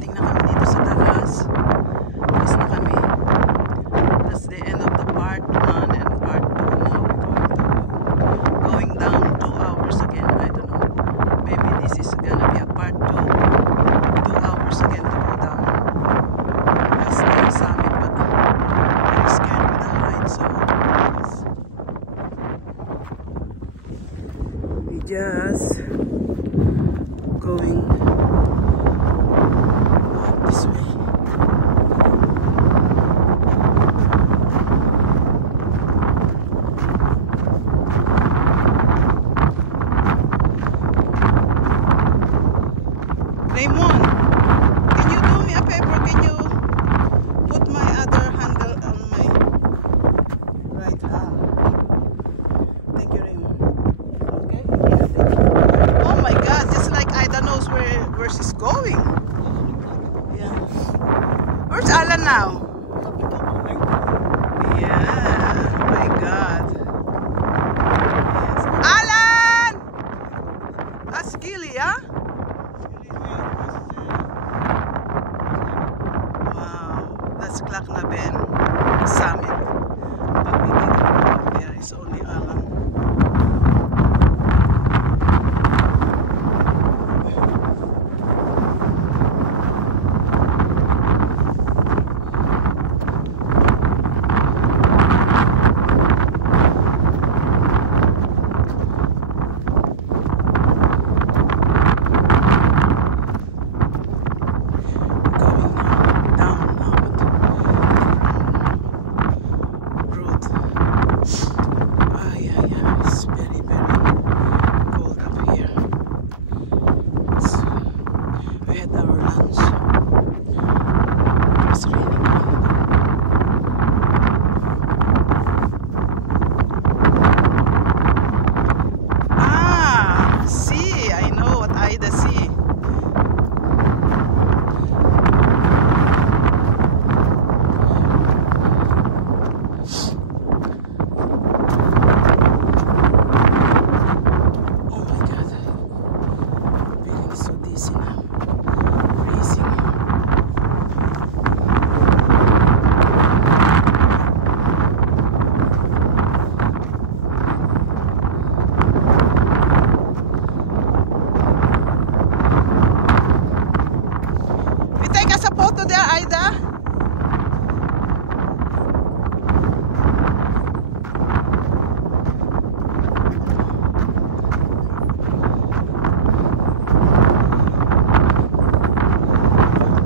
Nakarating na kami dito sa taas. Tapos na kami. That's the end of the part 1 and part 2. Now we're going down 2 hours again. I don't know. Maybe this is gonna be a part 2. 2 hours again to go down. That's the summit, but I'm scared with the height, so we just going this way. Raymond, can you do me a favor? Can you put my other handle on my right hand? Thank you, Raymond. Okay? Yeah, thank you. Oh my God, just like Ida knows where she's going. Yeah. Where's Alan now? Yeah, my God. Yes. Alan! That's Gilly, huh? That's Clacnaben Summit. But we didn't go up there. It's only Alan.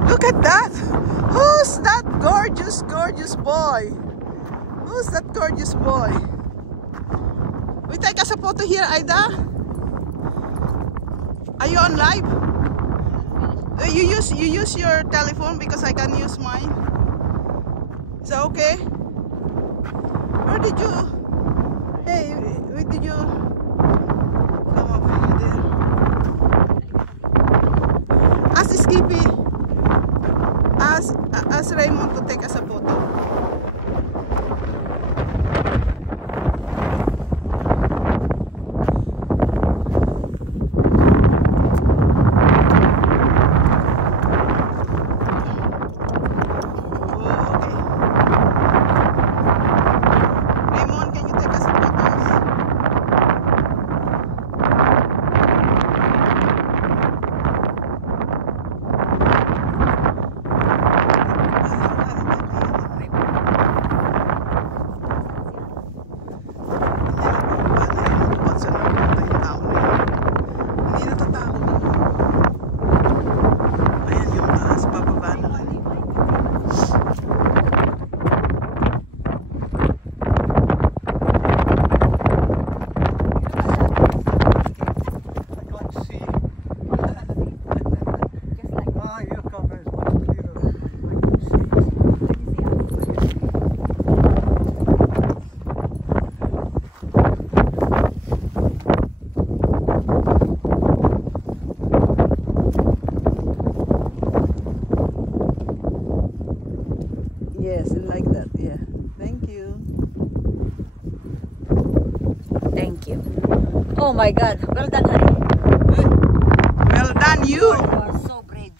Look at that! Who's that gorgeous boy? Who's that gorgeous boy? We take us a photo here, Ida? Are you on live? You use your telephone because I can use mine. Is that okay? Where did you? Hey, where did you come up there? Ask Skippy. Ask Raymond to take us a photo. Yes, like that. Yeah. Thank you. Thank you. Oh my God. Well done, honey. Well done, you. You are so brave.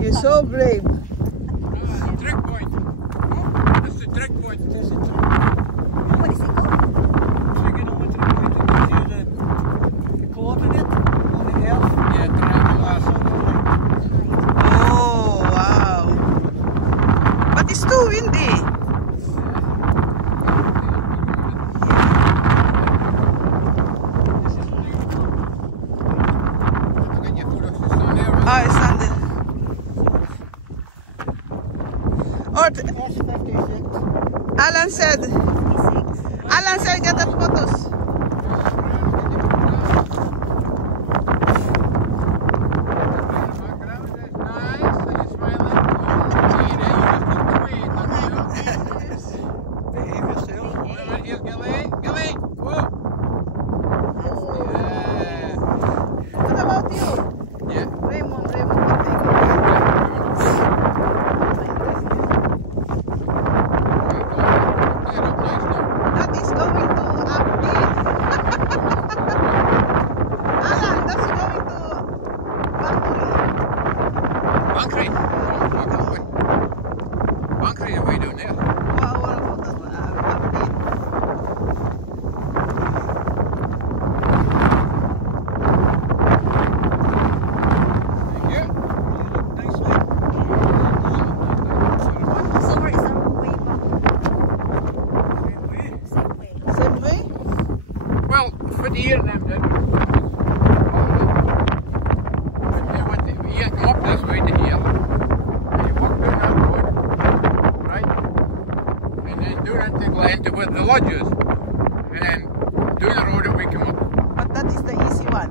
You're so brave. Trick point. Oh, that's the trick point. That's the trick point. What is it called? So you know what trick point is? The coordinate on the earth. Yeah, triangular. Oh, wow. But it's too windy. Oh, it's under. Alan said, get the photos. What about you? Yeah. Raymond, that is going to uphill. Alan, that's going to Bangkok. Bankry is way down there. Wow, what about that one? Uphill. Thank you. Nice one. Sorry, it's our way back. Same way? Well, for the year and them did. You come up this way to here, and you walk down that road, right? And then down into Glen to where the lodge is. And then down the road that we come up. But that is the easy one.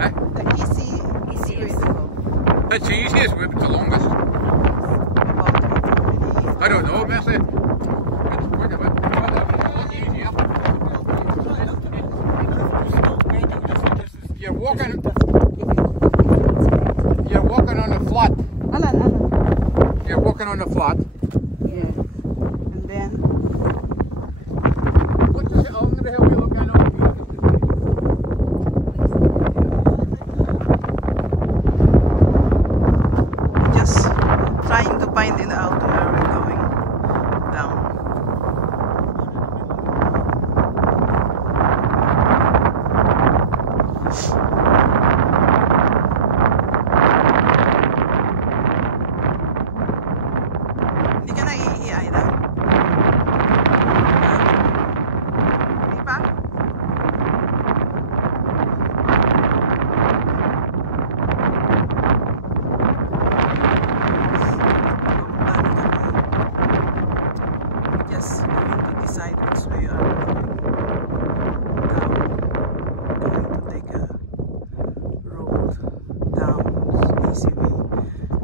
Eh? The easy way to go. That's the easiest way, but the longest. About I don't know, Bessie. It's quicker, but it's a lot easier. You're walking on the flat. Alan. You're walking on the flat. Yeah. And then, What does it on the hill we look at over here? just trying to find it out where we're going down. Hindi ka na iiiay na? Hindi pa? Just going to decide which way are we going down. Going to take a road down, easy way,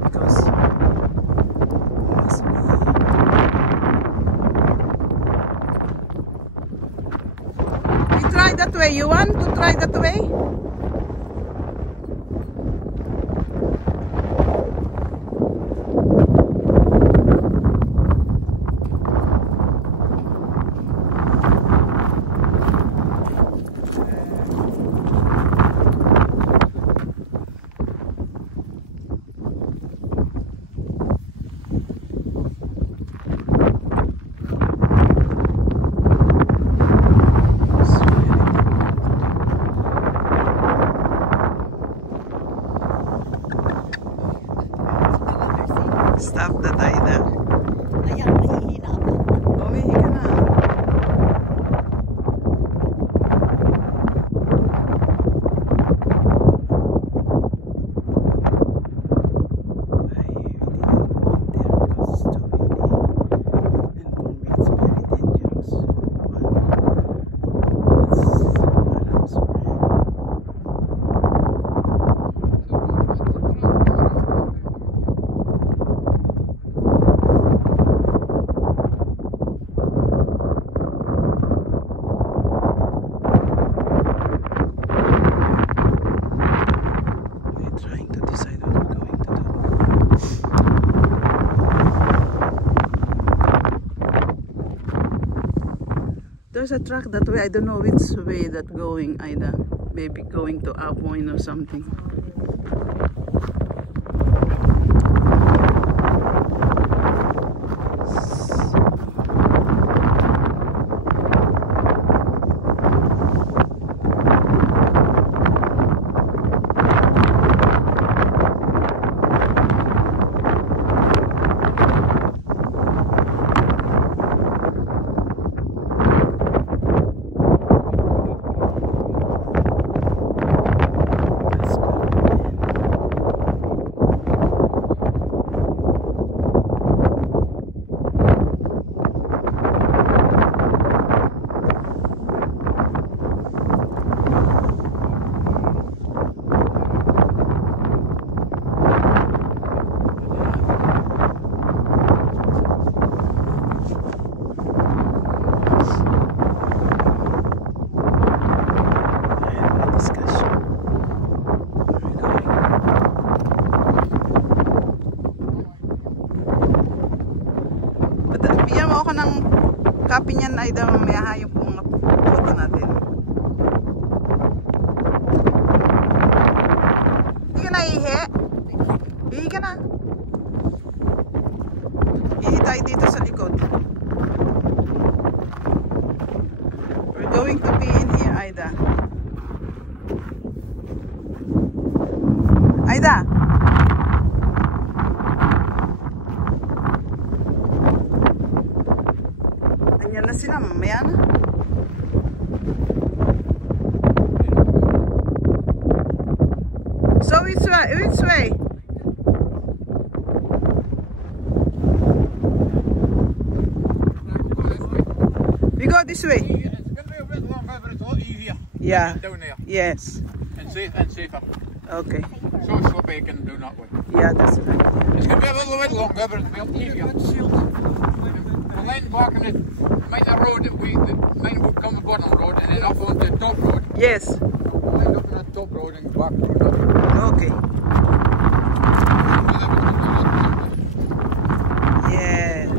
because must be. We try that way. You want to try that way? Stop the tayo na. Ayan, nahihina ako. Umihi ka na. There's a truck that way. I don't know which way that going either. Maybe going to Apoin or something. Bigyan mo ako ng copy niyan, Aida, mamaya yung mga photo natin. Hindi ka naihi? Ihi ka na. Ihi tayo dito sa likod. We're going to be in here, Aida. Aida! Andyan na sila, mamaya na. So which way? Which way? We go this way. It's going to be a bit longer, but it's a lot easier. Yeah. Down there. Yes. And safer. Okay. So sloppy you can do that way. Yeah, that's right. It's going to be a little bit longer, but it'll be a lot easier. We'll land back on the minor road, mine will come the bottom road and then up on the top road. Yes. We'll land up on the top road and back road up. Okay. Yeah.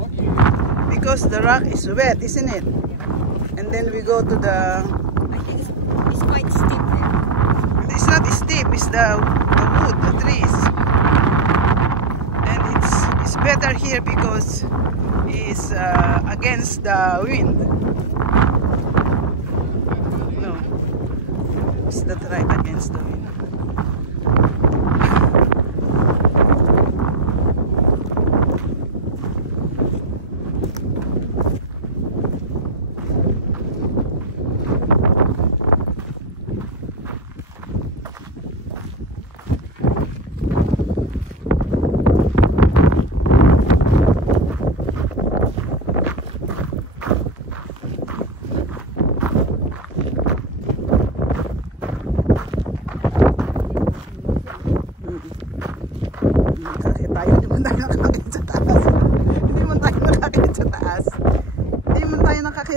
Because the rock is wet, isn't it? And then we go to the... I think it's quite steep there. It's not steep, it's the wood, the trees. And it's better here because it's against the wind. No, it's not right against the wind.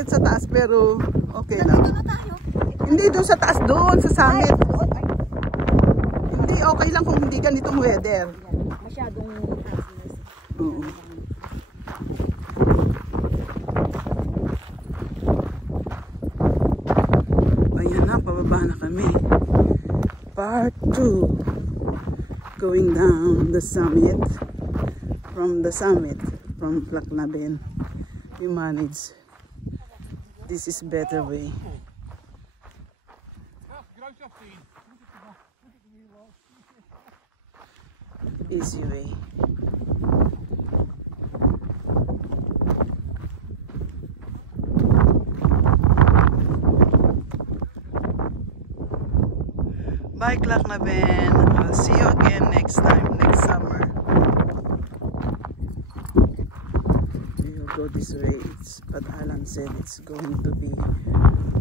Sa taas pero okay lang. Nandito na tayo. Hindi doon sa taas, doon sa summit. Ay, Hindi okay lang kung hindi ganitong weather. masyadong Oo. Ayan na, pababa na kami. Part 2. Going down the summit. From Placnaben. We manage. This is better way. Easy way. Bye, Placnaben. I'll see you again next time, next summer. We will go this way. But Alan said it's going to be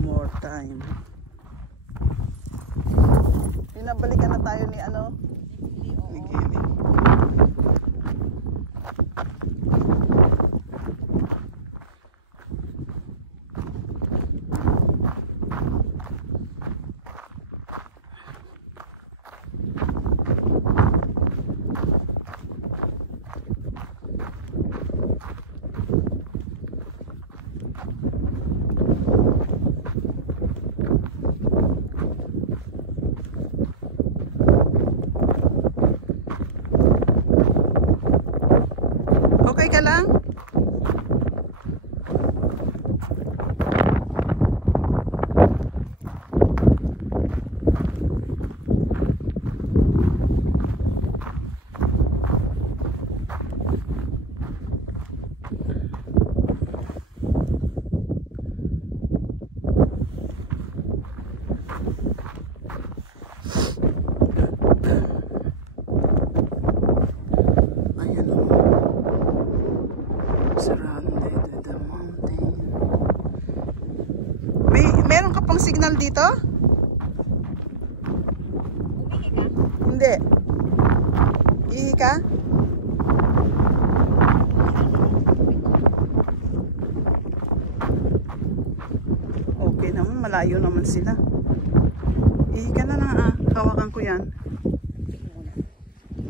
more time. Pinabalikan na tayo ni ano? Ni Gilly. Okay ka lang? Surrounded with the mountain. Meron ka pang signal dito? Hindi. Ihi ka? Okay naman, malayo naman sila. Ihi ka na lang ah. Hawakan ko yan.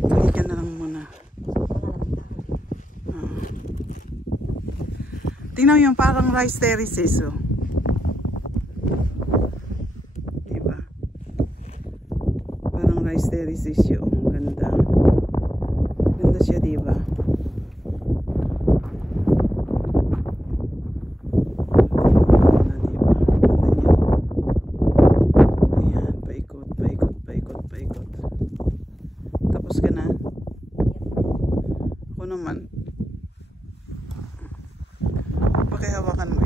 Ihi ka na lang muna. Tingnan mo yung parang rice terraces, oh. Diba? Parang rice terraces yun. Ganda. Ganda siya, diba? Pakihawakan mo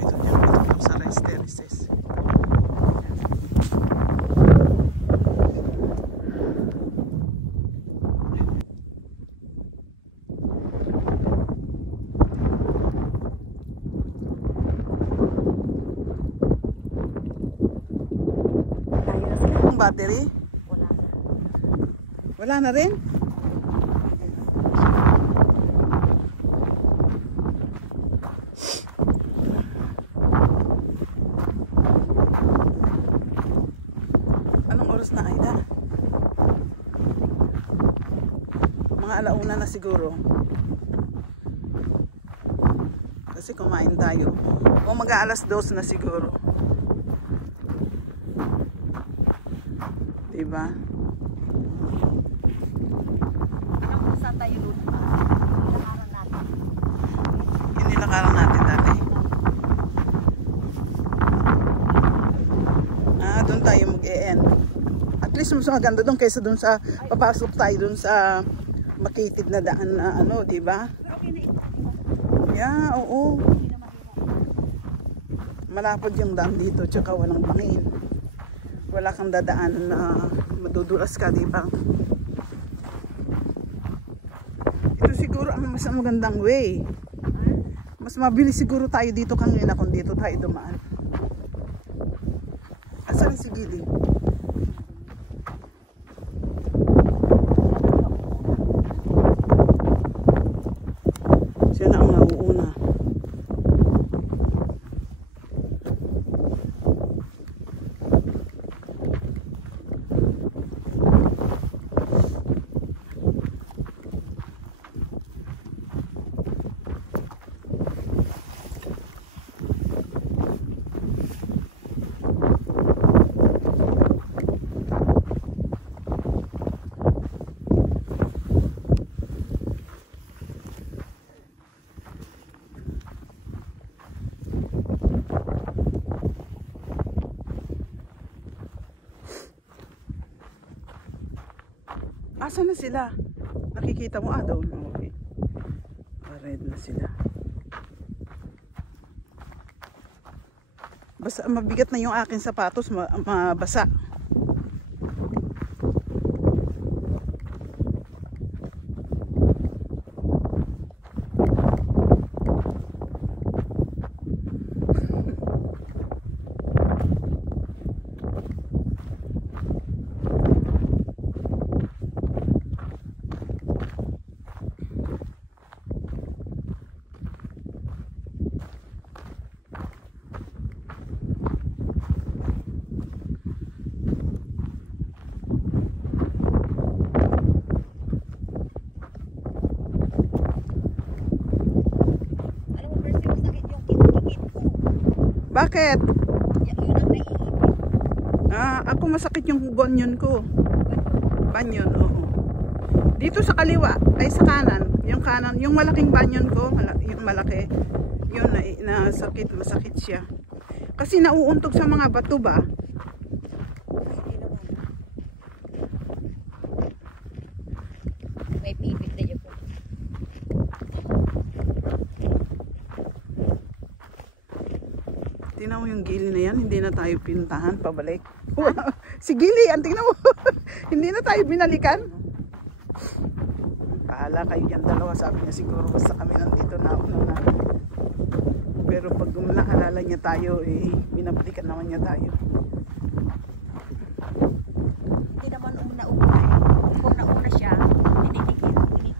ito dyan. Ito sa rice terraces. Yung battery? Wala na rin? Na Aida, mga alauna na siguro kasi kumain tayo o mag-aalas 2 na siguro, diba? Anong saan tayo doon? Yung nilakaran natin dati. Doon tayo mag-e-end. At least mas maganda doon kaysa doon sa papasok tayo doon sa makitid na daan na ano, di ba? Yeah, oo. Malapad yung daan dito, tsaka walang bangin. Wala kang dadaan na madudulas ka, di ba? Ito siguro ang mas magandang way. Mas mabilis siguro tayo dito kanina kung dito tayo dumaan. Asan si Gili? Siya na ang nauuna. Asan na sila? Nakikita mo? Doon. Okay. Red na sila. Basta mabigat na yung aking sapatos, mabasa. Bakit? Ako masakit yung banyon ko. Banyon, oo. Dito sa kaliwa, ay sa kanan. Yung kanan, yung malaking banyon ko, yung malaki, yun na sakit, masakit siya. Kasi nauuntog sa mga bato ba? May pipit na dyan po. Tingnan mo yung gili na yan, hindi na tayo pinuntahan, pabalik. Si gili, ang tingnan mo. Hindi na tayo binalikan. Bahala kayo yan dalawa, sabi niya siguro basta kami nandito na una. Pero pag naalala niya tayo, binabalikan naman niya tayo. Hindi naman una-una eh. Kung nauna siya, tinitignan niya.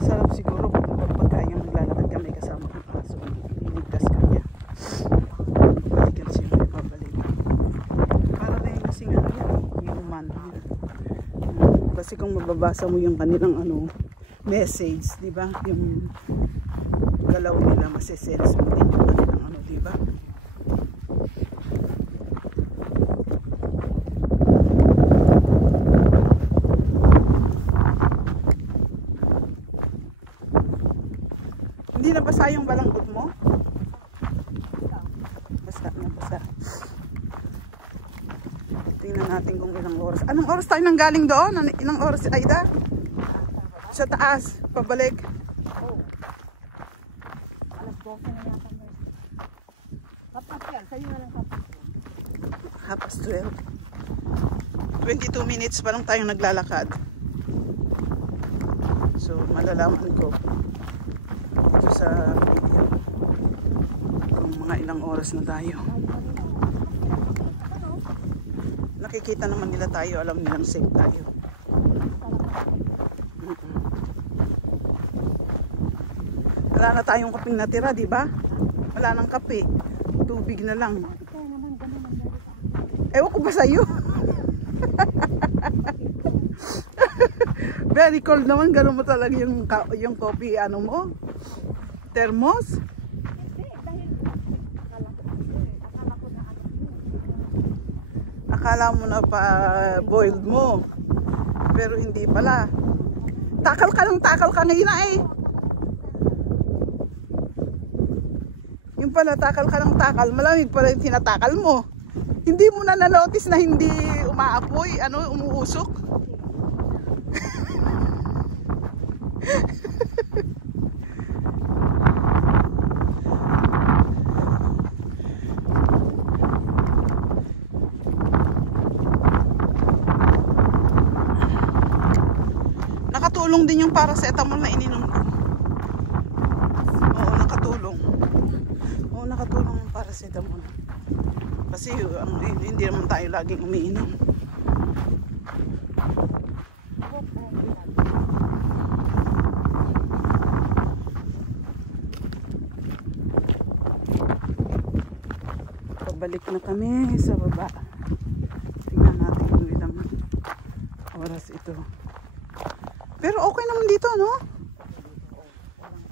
Masarap siguro pagka yung naglalakad kami kasama ng aso, iniligtas ka niya. Balikan siya, may pabalik. kung mababasa mo yung kanilang message, di ba? Yung galaw nila, masisense mo din yung kanilang di ba? Hindi nabasa yung balangkot mo? Basta, nabasa. Tingnan natin kung ilang oras. Anong oras tayo nang galing doon? Ilang oras, Aida? Sa taas, pabalik. Alas 12 na yata. Kapag yan, sa'yo na lang kapag. 12:30. 22 minutes pa lang tayong naglalakad. So, malalaman ko dito sa video kung mga ilang oras na tayo. Nakikita naman nila tayo, alam nilang safe tayo. Wala na tayong kapeng natira, di ba? Wala nang kape. Tubig na lang. Ewan ko ba sa'yo? Very cold naman. Gano'n mo talaga yung coffee, mo? Thermos? Akala mo na pa boiled mo. Pero hindi pala. Takal ka ngayon Yung pala, takal ka ng takal. Malamig pala yung tinatakal mo. Hindi mo na na-notice na hindi umaapoy, umuusok. Nakatulong din yung paracetamol na ininom ko. Oo, nakatulong. Oo, nakatulong yung paracetamol. Kasi hindi naman tayo laging umiinom. Pabalik na kami sa baba. Tingnan natin kung ilang oras ito. Pero okay naman dito, no?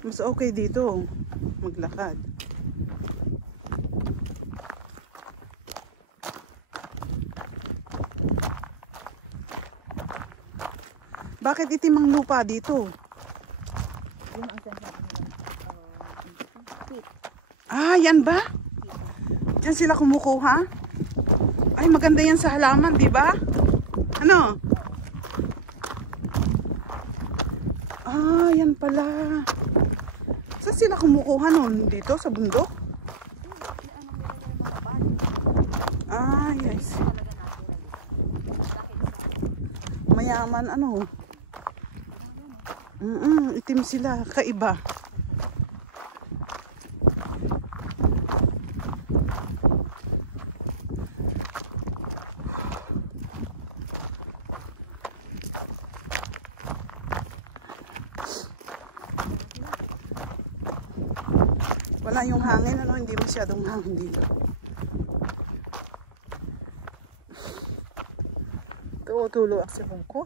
Mas okay dito maglakad. Bakit itim ang lupa dito? Ah, yan ba? Diyan sila kumukuha? Ay, maganda yan sa halaman, di ba? Ano? Ah, yan pala. Saan sila kumukuha nun? Dito, sa bundok? Ah, yes. Mayaman, itim sila, kaiba. Wala yung hangin, hindi masyadong hangin dito. Tulo ang sabong ko.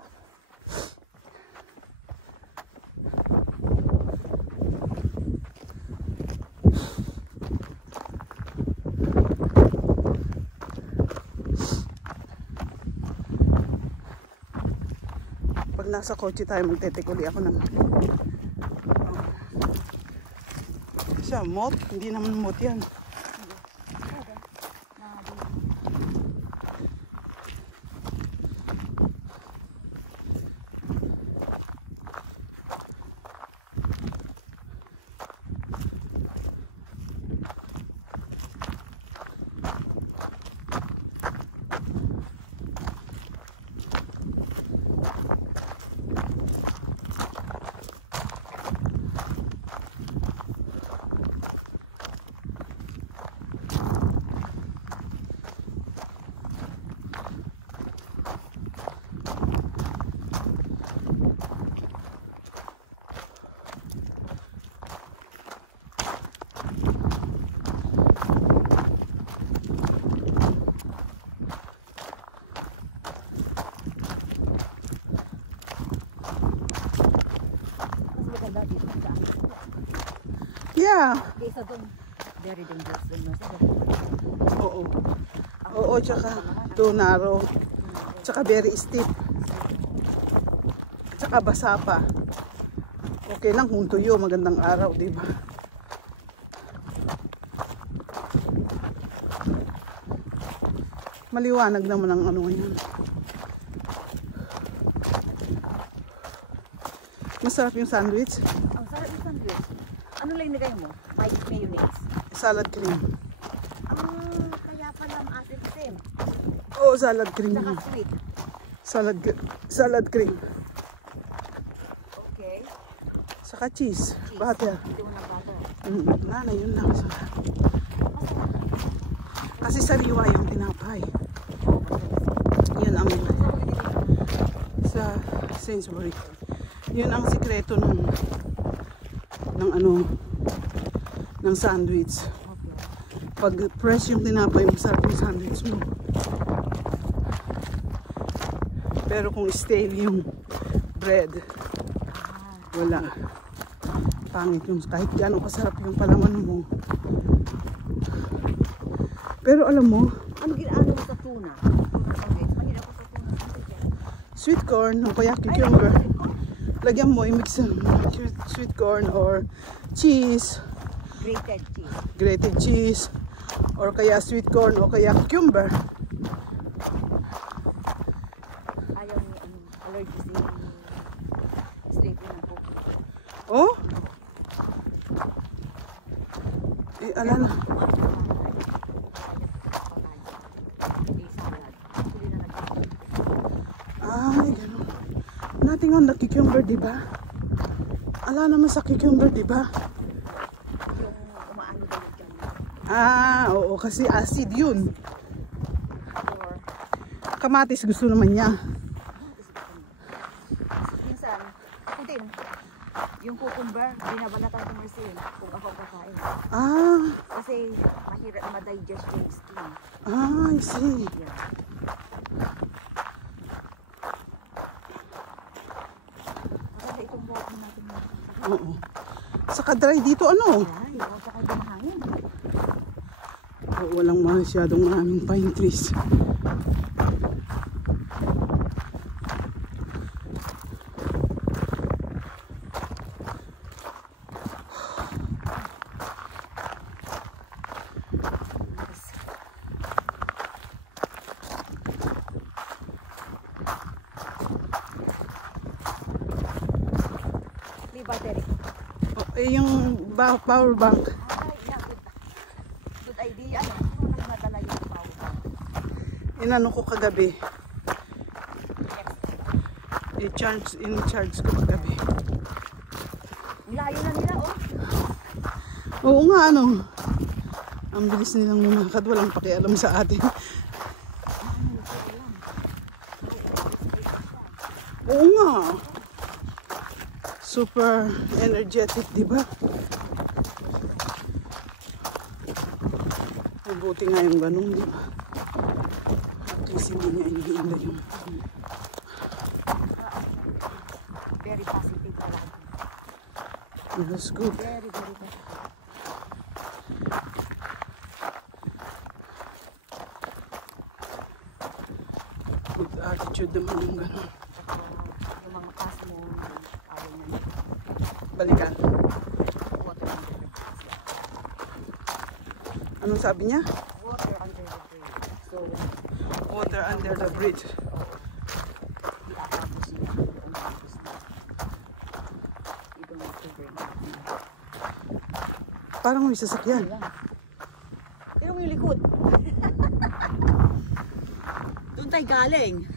Pag nasa kotse tayo, magtetekuli ako ng siya, mot? Hindi naman mot yan. Yeah. Kaysa doon, very dangerous doon. Oo. Oo, tsaka too narrow. Tsaka very steep. Tsaka basa pa. Okay lang kung tuyo, magandang araw, di ba? Maliwanag naman ang ano ngayon. Masarap yung sandwich. Ang sarap yung sandwich. Ano lang nilagay mo? Mayonnaise. Salad cream. Kaya pala maasim-sim. Oo, salad cream. Saka sweet. Salad cream. Okay. Saka cheese. Butter. Hindi mo ng butter. Nana, yun lang. Kasi sariwa yung tinapay. Yun ang sa Sainsbury. Yun ang sikreto ng ano ng sandwich. Pag fresh yung tinapay, masarap yung sandwich mo. Pero kung stale yung bread, wala. Pangit yung kahit gaano kasarap yung palaman mo. Pero alam mo, ano ginano mo sa tuna? Mahirap ko sa tuna. sweet corn o kaya cucumber. Lagyan mo, i-mix ng sweet corn or cheese. Grated cheese. Or kaya sweet corn o kaya cucumber. Ayaw ni allergy si sleeping ako. Oh? Eh, alala. Ay, gano'n. Nothing on the cucumber, di ba? Ala naman sa cucumber, di ba? Umaano ba yun dyan? Oo, kasi acid yun. Or, Kamatis gusto naman niya. minsan, ako din, yung cucumber, binabalatan ko Marcel kung ako kakain. Kasi mahirap ma-digest yung skin. I see. Yeah. Kasi itong buhok natin mo. Oo. Saka dry dito, ano? Ay, ako saka dumahangin. Walang masyadong maraming pine trees. May battery. Yung power bank. Ay, yeah, good idea. Ano nang nadala yung power bank? Inano ko kagabi. In-charge ko kagabi. Layo na nila, oh. Oo nga, ano. Ang bilis nilang lumakad. Walang pakialam sa atin. Oo nga. Super energetic, di ba? Mabuti nga yung ganun, di ba? At least hindi niya inihinda yung... Very positive pala. That's good. Very, very positive. Good attitude naman yung ganun. Yung mga pass mo, ayaw na. Balikan. Water under the bridge. Anong sabi niya? Water under the bridge. So, Water under the bridge. i-atapos niya. Umatapos na. You don't have to bring it. Parang may sasakyan. Pero may likod. Doon tayo galing.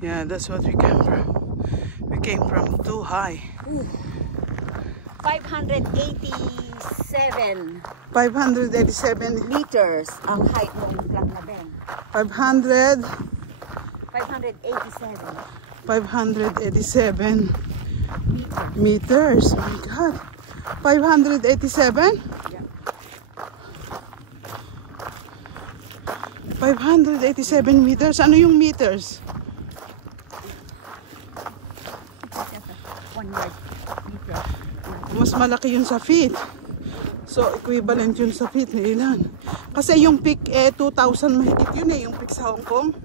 Yeah, that's what we came from. We came from too high. 587 587. meters ang height ng Black Labeng. 500. 587 587 meters. Oh my God. 587? 587 meters. Ano yung meters? 1 yard meter. Mas malaki yun sa feet. So, equivalent yun sa feet na ilan. Kasi yung peak 2,000 mahigit yun yung peak sa Hong Kong.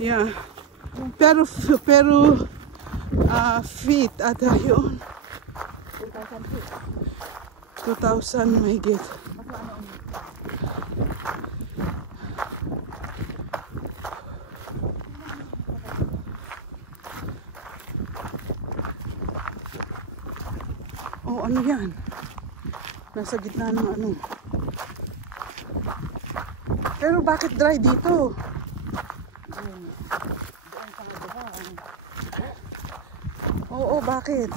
Yeah. Pero feet ata yun. 2,000 feet. 2,000 mahigit. Oh, ano yan? Nasa gitna ng ano. Pero bakit dry dito? Oo, bakit?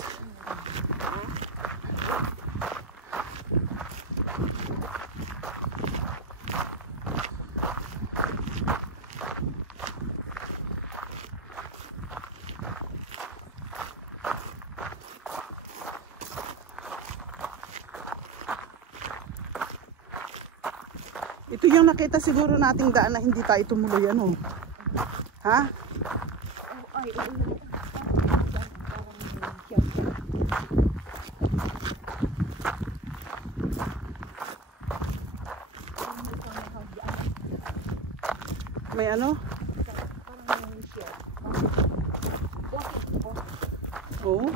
Ito yung nakita siguro nating daan na hindi tayo tumuloy, ano? Ha? May ano? Oh.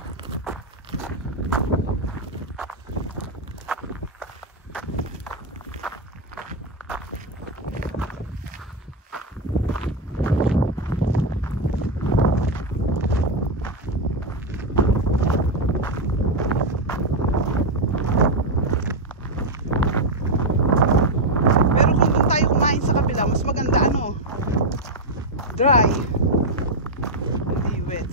Dry. Hindi wet.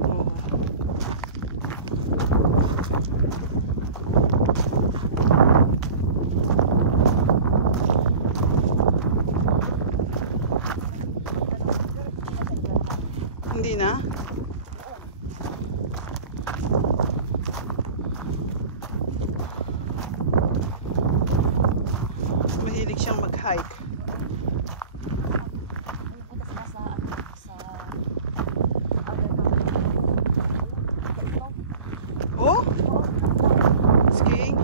Oo. Hindi na? Mahilig siyang mag-hike. Oh? Skiing?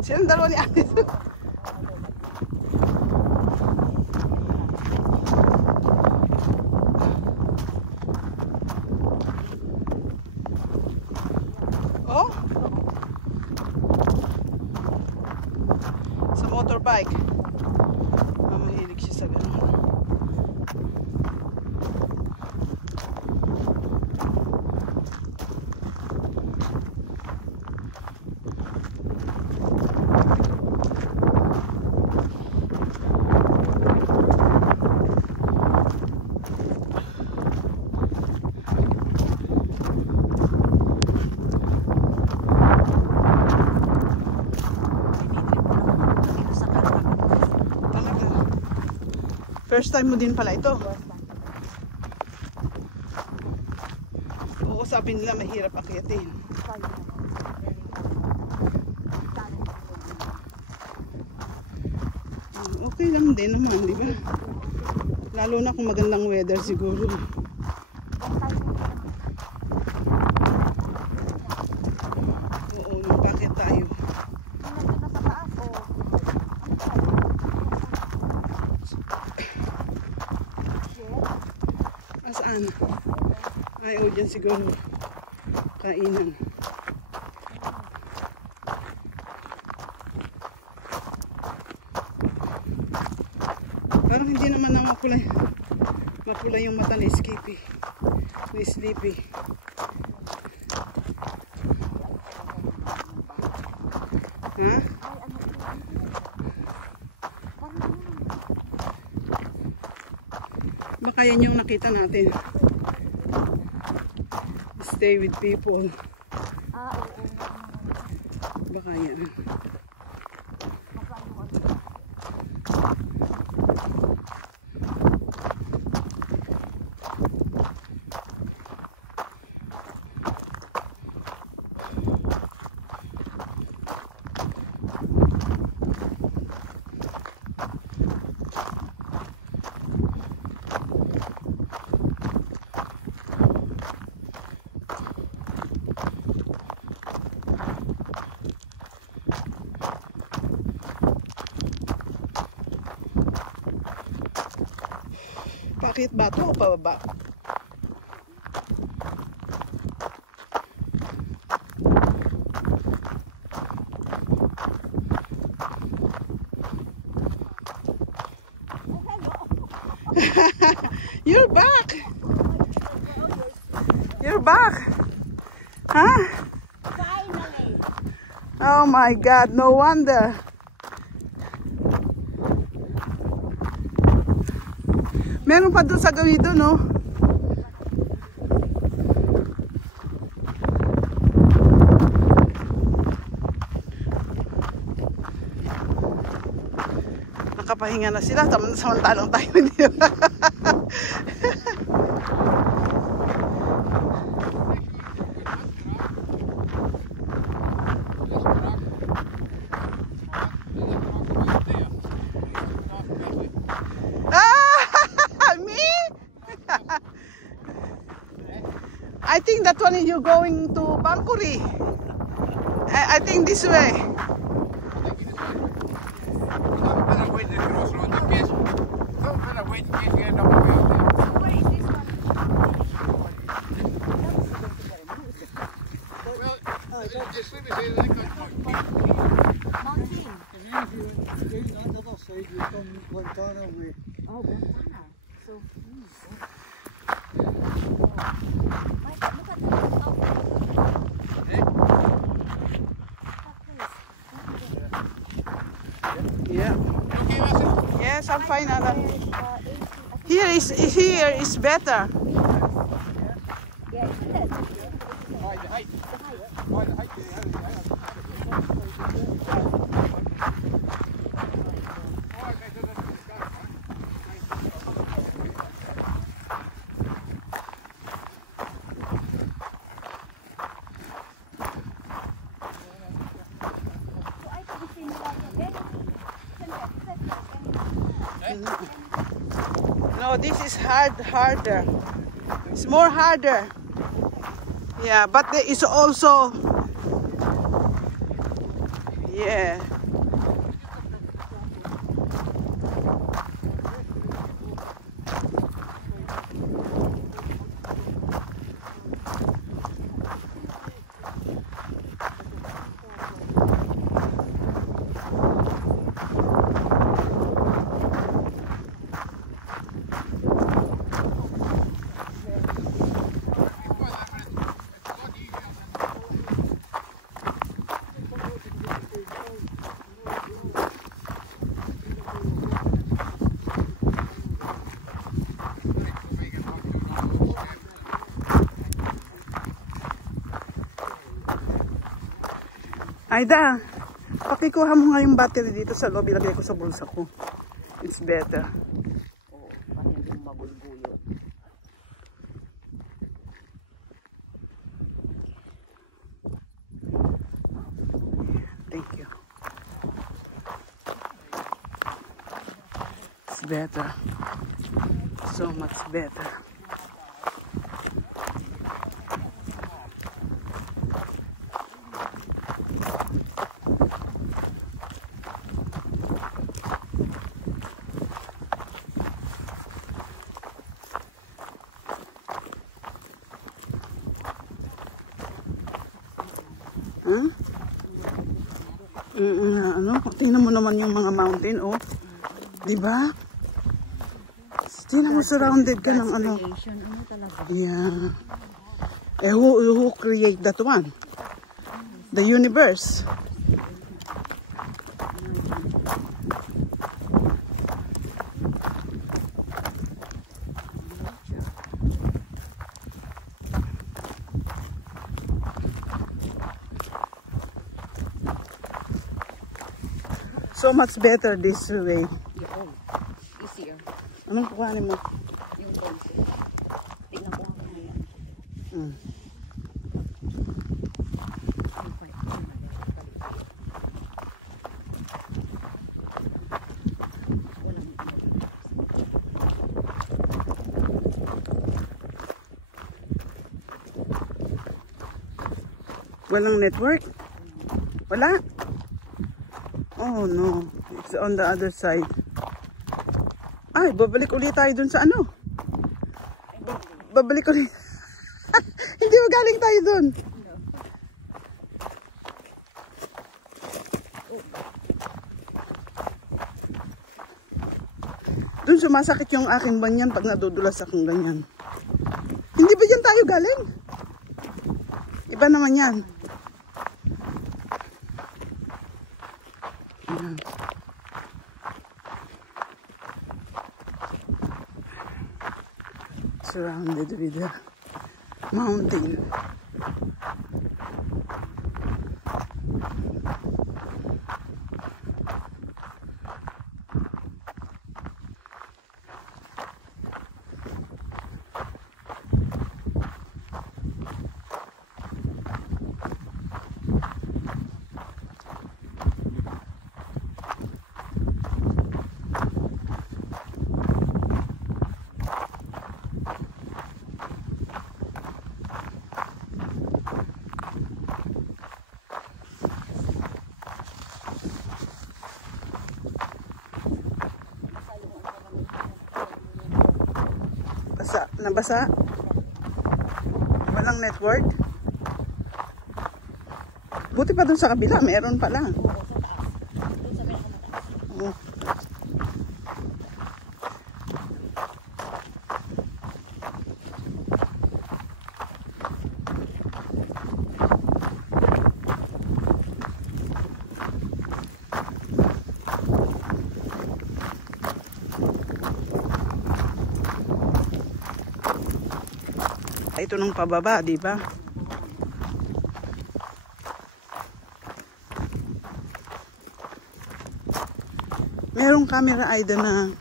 Silang dalawa ni Ate. Oh? Sa motorbike. Mahilig siya sa ganun. First time mo din pala ito? Oo, sabi nila mahirap akyatin. Okay lang din naman, di ba? Lalo na kung magandang weather siguro. Oo, magpakit tayo. Asaan? Ay, o dyan siguro. Kainan. Parang hindi naman na makulay yung mata ni Skippy. Ni Sleepy. Ha? Baka yan yung nakita natin. Stay with people. Baka yan. Paakyat ba ito o pababa? You're back! You're back! Huh? Finally! Oh my God, no wonder. Meron pa doon sa gawin doon, no? Nakapahinga na sila, samantalang tayo hindi. I think that one is you going to Bangkuri. I think this way. Oh, Montana. So, Yeah. Yes, I'm fine, Alan. Here is better. No, this is harder. It's more harder. Yeah, but there is also, yeah. Aida, pakikuha mo nga yung battery dito sa loob. Ilagay ko sa bulsa ko. It's better. oh, parang hindi magulguyo. Thank you. It's better. So much better. Huh? Ano? Tingnan mo naman yung mga mountain, oh. Diba? Tingnan mo, surrounded ka ng ano. Yeah. Eh, who create that one? The universe. So much better this way. Yeah, easier. Anong kukuhanin mo? Yung bonus. Tingnan ko ang kaya. Walang network? Wala? Oh no, it's on the other side. Ay, babalik ulit tayo dun sa ano? babalik ko rin. Hindi mo galing tayo dun. Dun sumasakit yung aking banyan pag nadudulas akong ganyan. Hindi ba dyan tayo galing? Iba naman yan. Ayan. Surrounded with the mountain. Nabasa? Walang network? Buti pa dun sa kabila, meron pala. Oh. Ito nung pababa, di ba? Merong camera idol na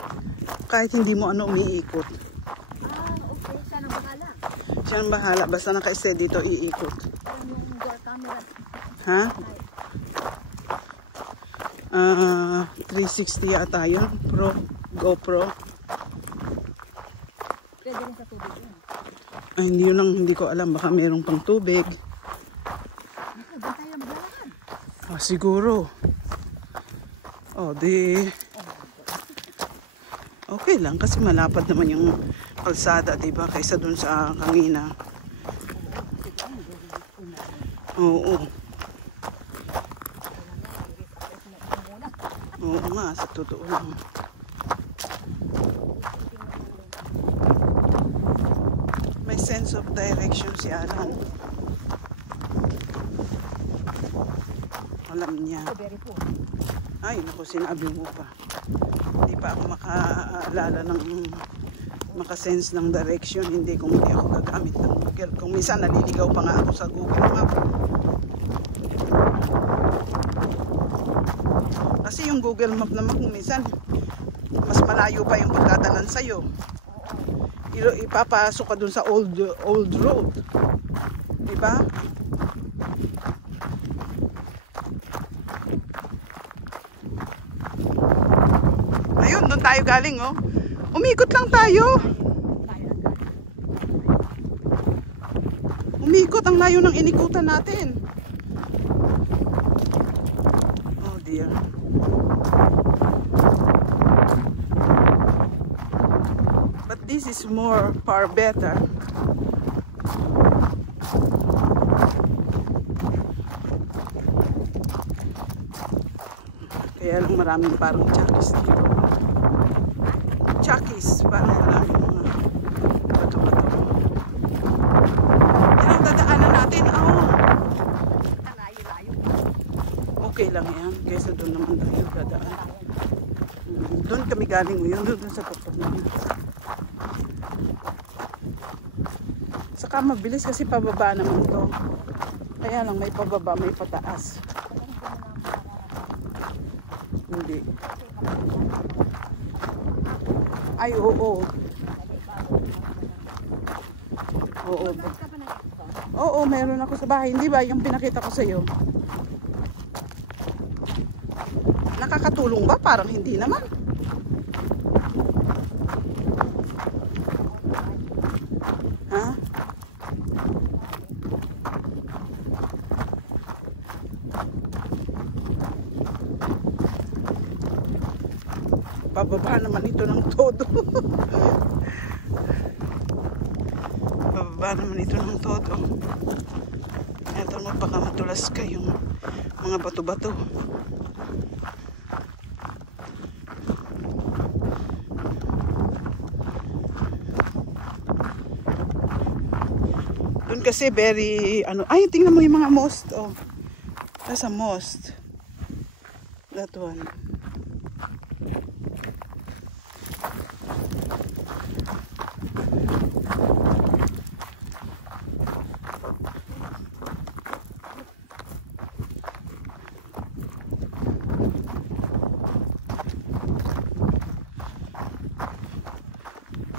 kahit hindi mo ano umiikot. Okay. Siya nang bahala. Siya ang bahala. Basta naka-set dito, iikot. Yung door camera. Ha? 360 yata yun. GoPro. Pwede rin sa tubig yun. Ay, hindi yun ang hindi ko alam. Baka merong pang tubig. Doon tayo maglalakad. Siguro. Di... Okay lang kasi malapad naman yung kalsada, diba? Kaysa dun sa kanina. Oo. Oo nga, sa totoo lang. May sense of direction si Alan. Alam niya. Ay, naku, sinabi mo pa. Hindi pa ako makaalala ng makasense ng direction. Hindi kung hindi ako gagamit ng Google. Kung minsan naliligaw pa nga ako sa Google Map. Kasi yung Google Map naman kung minsan mas malayo pa yung pagdadalan sa'yo. Ipapasok ka dun sa old road. Diba? Ayun, doon tayo galing, oh. Umikot lang tayo. Umikot, ang layo ng inikutan natin. Oh dear. But this is far better. Kaya lang maraming parang chakis dito. Chakis, parang maraming mga bato-bato. Yan ang dadaanan natin. Okay lang yan. Kaysa doon naman tayo dadaan. Doon kami galing ngayon. Doon sa tuktok na yan. Saka mabilis kasi pababa naman to. Kaya lang may pababa, may pataas. Hindi. Ay, oo. Oo. Oo, meron ako sa bahay. Hindi ba yung pinakita ko sa iyo? Nakakatulong ba? Parang hindi naman. Ha? Pababa naman ito ng todo. baba naman ito ng todo. Ito mo baka madulas ka yung mga bato-bato. Doon kasi very ano, ay tingnan mo yung mga most. Oh. That's a most. That one.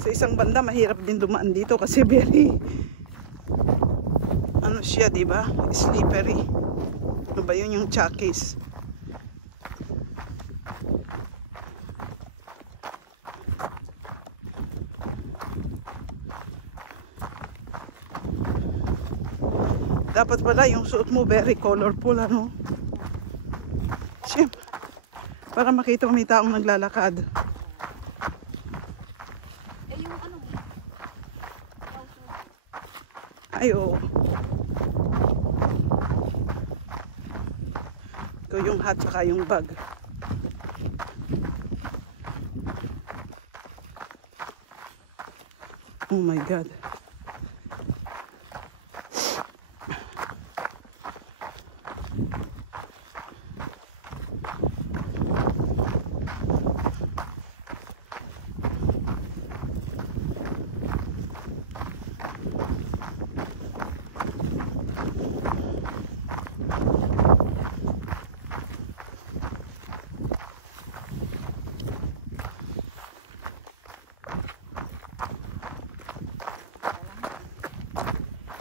Sa isang banda mahirap din dumaan dito kasi very ano siya, di ba? Slippery. Ano ba yun yung chakis? Dapat pala yung suot mo very colorful, ano? Siyempre, para makita kung may taong naglalakad. Ay, oo. Ito yung hat saka yung bag. Oh my God.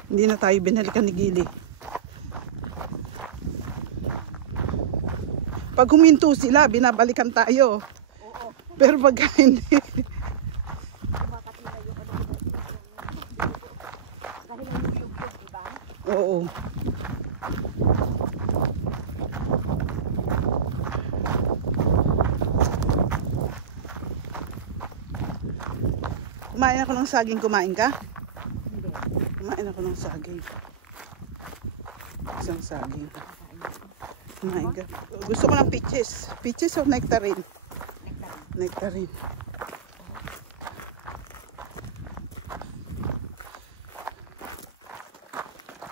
Hindi na tayo binalikan ni Gili. Pag huminto sila, binabalikan tayo. Oo. Pero pag hindi. Oo. Kumain ako ng saging. Kumain ka? Kumain ako ng saging. Isang saging. Kumain ka. Gusto ko ng peaches. Peaches or nectarine? Nectarine.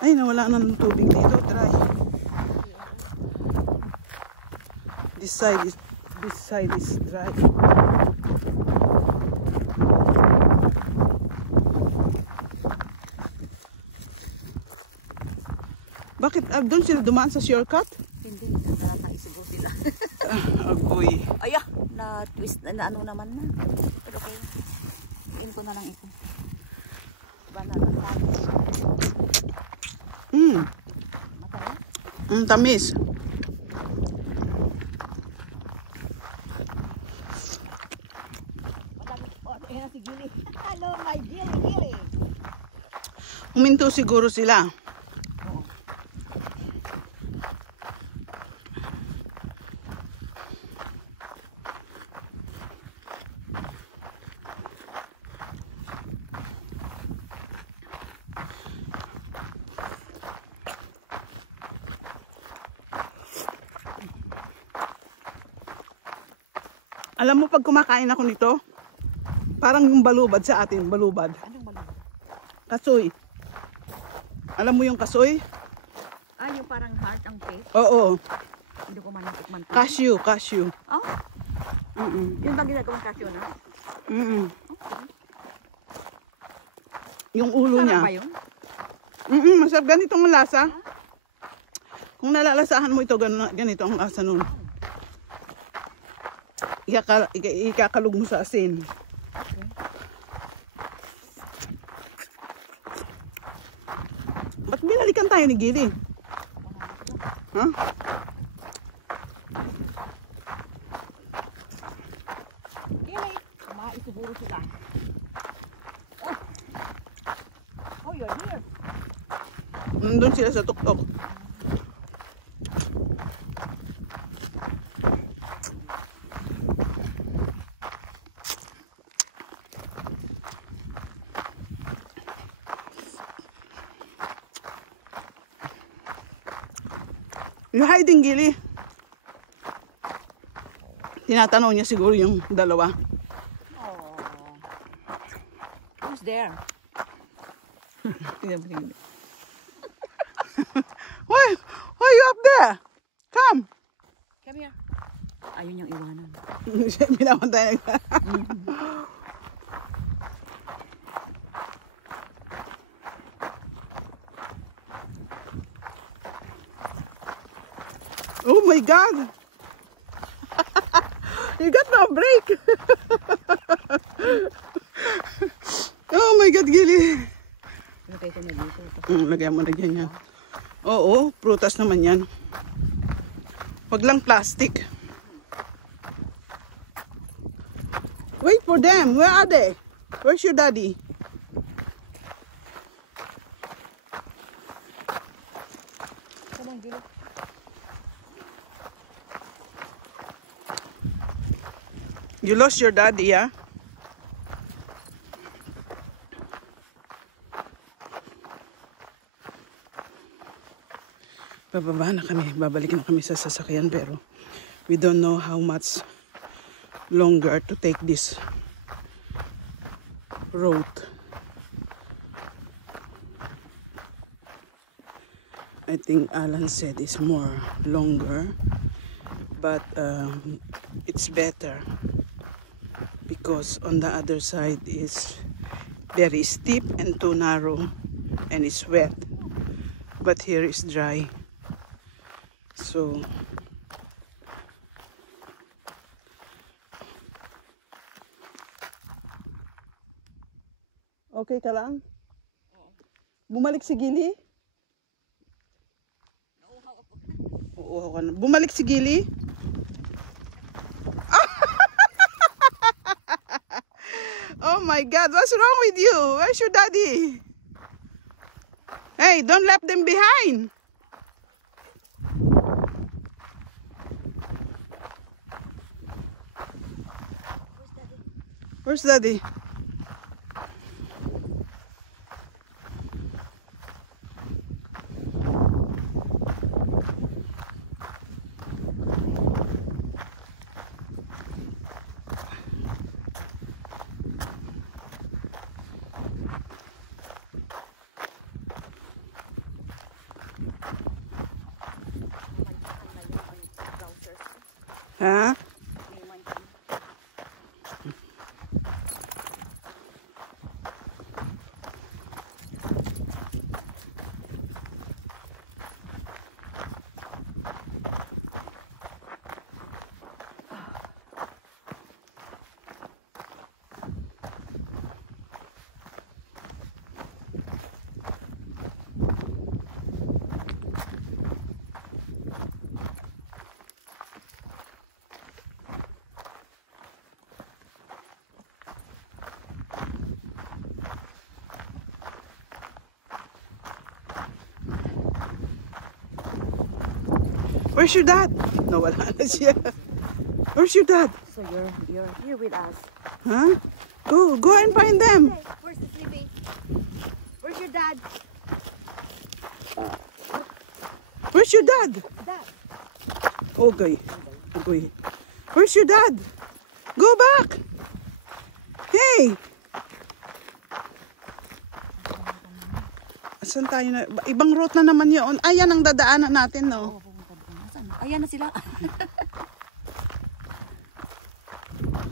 Ay, nawala na ng tubig dito. Dry. This side is dry. Bakit doon sila dumaan sa shortcut? Hindi, nakaratay siguro sila. Agoy. Aya, na-twist na ano naman na. Pero okay, iin ko na lang ito. Banana. Matay? Tamis. Ayan na si Gili. Hello, my Gili. Huminto siguro sila. Alam mo pag kumakain ako nito, parang yung balubad sa atin, balubad. Anong balubad? Kasoy. Alam mo yung kasoy? Ah, yung parang heart ang face? Oo. Hindi ko man. Cashew. Oh? Yun bang ginagawang cashew na? Okay. Yung ulo Sarap niya. ba yun? Masarap. Ganito ang lasa. Kung nalalasahan mo ito, ganito ang lasa nun. Ikakalog mo sa asin. Okay. Ba't binalikan tayo ni Gili? Ha? Gili, maisiguro sila. Oh, you're here. Nandun sila sa tuktok. You hiding, Gilly? Tinatanong niya siguro yung dalawa. Oh. Who's there? Why you up there? Come. Come here. Ayun yung iwanan. Pinapantay na. Oh my God! You got no break! Oh my God, Gilly! Lagay ko na dito. Lagyan mo na ganyan. Oo, prutas naman yan. Wag lang plastic. Wait for them. Where are they? Where's your daddy? Come on, Gilly. You lost your daddy, yeah? Bababa na kami. Babalik na kami sa sasakyan pero we don't know how much longer to take this road. I think Alan said it's more longer, but it's better because on the other side is very steep and too narrow and it's wet, but here is dry. So okay ka lang? Bumalik si Gilly? Oo ka na. Bumalik si Gilly? Oh my God, what's wrong with you? Where's your daddy? Hey, don't left them behind. Where's daddy? Huh? Where's your dad? No, wala na siya. Where's your dad? So you're here with us. Huh? Go and find them. Hey, where's the sleepy? Where's your dad? Where's your dad? Dad. Okay. Okay. Where's your dad? Go back. Hey. Asan tayo na? Ibang route na naman yun. Ayan ang dadaanan natin, no? Ayan na sila.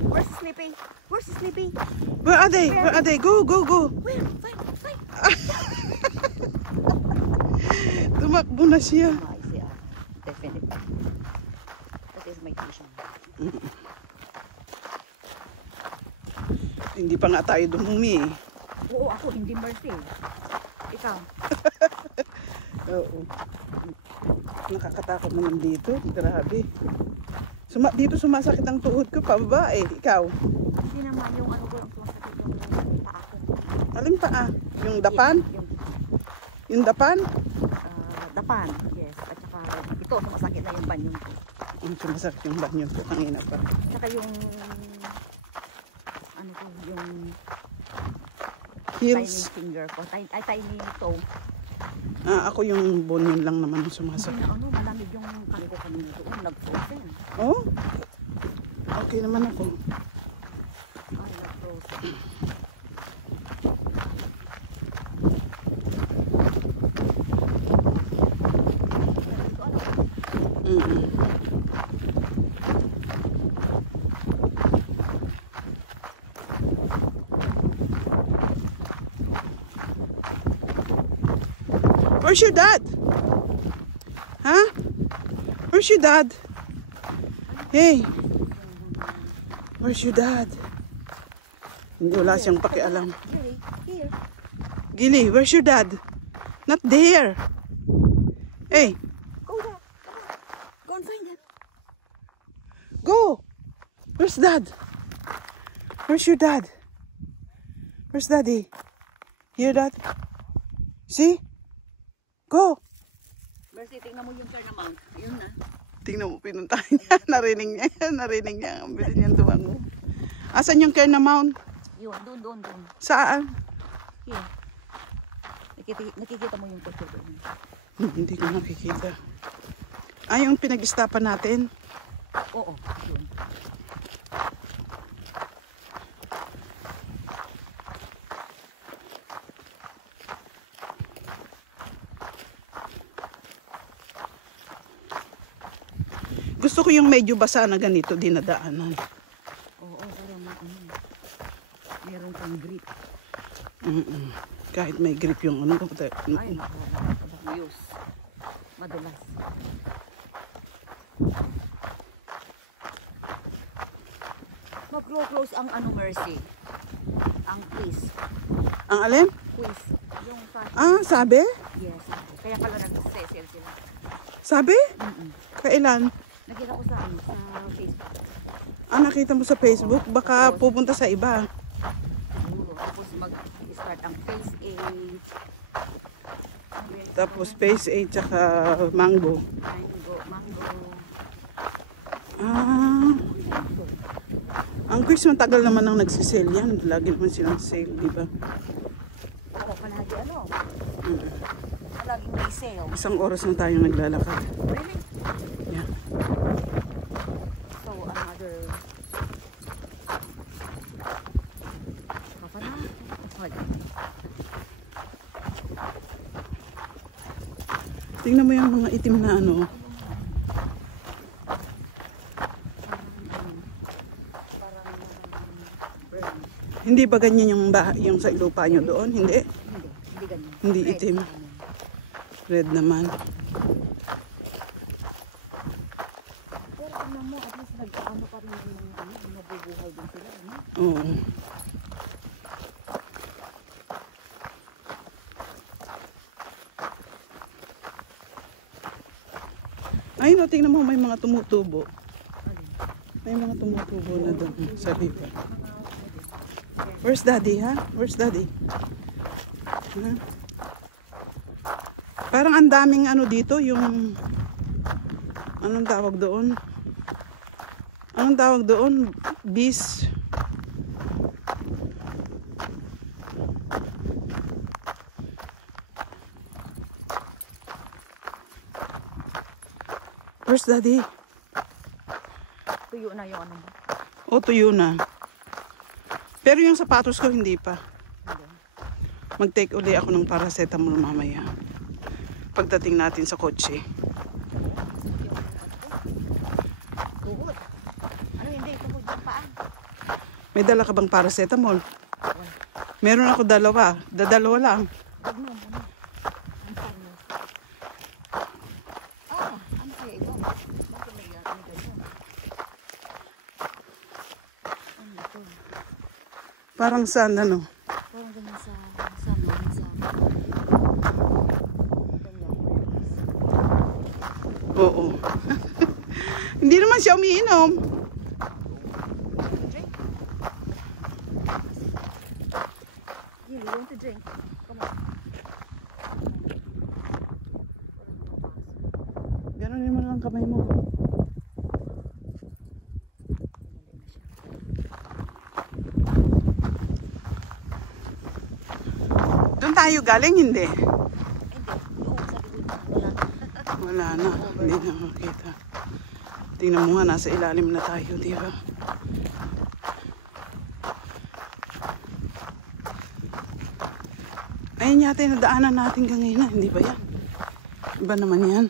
Where's Sleepy? Where's Sleepy? Where are they? Where are they? Go. Where? Find. Tumakbo na siya. Definitely. That is my vision. Hindi pa nga tayo dumumi eh. Oo, ako hindi Mercy. Ikaw. Oo. Nakakatakot naman dito. Grabe. Dito sumasakit ang tuhod ko. Pababa eh. Ikaw. Hindi naman yung ano ko lang sumasakit yung paa ko. Aling paa? Yung dapan? Yung dapan? Dapan, yes. At saka ito, sumasakit na yung banyo ko. Sumasakit yung banyo ko. Kanina pa. At saka yung ano ko, yung Heels. tiny finger ko. Tiny toe. Ako yung bonyon lang naman ang Kasi sumasakit. na ano, malamig yung kangko kanina doon. Nag-frozen. Oh? Okay naman ako. Ay, nag-frozen. Where's your dad? Huh? Where's your dad? Hey. Where's your dad? Hindi, wala siyang pakialam. Here, here. Gilly, where's your dad? Not there. Hey, Go there. Go and find him. go. Where's dad? Where's your dad? Where's daddy? Here, dad? See? Go. Mercy, tingnan mo yung Carnamount. Yun na. Tingnan mo, pinuntahan niya. Narinig niya. Narinig niya. Ang bilis niyang tumango. Asan yung Carnamount? Yun, doon. Saan? Here. Nakikita mo yung picture doon. Hindi ko nakikita. Yung pinag-istapan natin. Oo, yun. Gusto ko yung medyo basa na ganito dinadaanan. Oo, para meron kang grip. Kahit may grip yung ano. Ay, views. Madulas. Mag-close ang Mercy. Ang quiz. Ang alin? Quiz. Yung fashion. Sabi? Yes. Kaya pala nag-sale sila. Sabi? Kailan? Nakita ko sa Facebook. Nakita mo sa Facebook? Baka pupunta sa iba. Siguro. Tapos mag-start ang Phase 8. Tapos Phase 8 tsaka Mango. Mango. Ang quiz matagal naman ang nagsisale yan. Lagi naman silang sale, di ba? Oo, palagi palaging may sale. Isang oras na tayong naglalakad. Really? Yeah. So, another... Kapag na? Tingnan mo yung mga itim na ano. Hindi ba ganyan yung sa lupa nyo doon? Hindi? Hindi ganyan. Hindi itim. Red naman. Pero tingnan mo, at least nag-ano pa rin yung nabubuhay din sila. Oo. Ay, no, tingnan mo, may mga tumutubo. May mga tumutubo na doon sa lipa. Where's daddy, ha? Where's daddy? Huh? Parang ang daming ano dito, yung... Anong tawag doon? Anong tawag doon? Bees. Where's daddy? Tuyo na yung ano mo. O, tuyo na. Pero yung sapatos ko hindi pa. Mag-take uli ako ng paracetamol mamaya. Pagdating natin sa kotse. Tuhod. Ano hindi? Tuhod yung paa. May dala ka bang paracetamol? Meron ako dalawa. Dadalawa lang. Huwag mo. Ang sarno. Ano kaya ito? Bakit may ganyan? Ano ito? Parang saan ano? Parang ganyan sa Oo. Hindi naman siya umiinom. drink. You want to drink? Come on. Ganunin mo lang kamay mo. Doon tayo galing, hindi? Hindi. Wala na, hindi na makita. Tingnan mo nga, nasa ilalim na tayo, di ba? Ayun yata yung nadaanan natin kanina, hindi ba yan? Iba naman yan.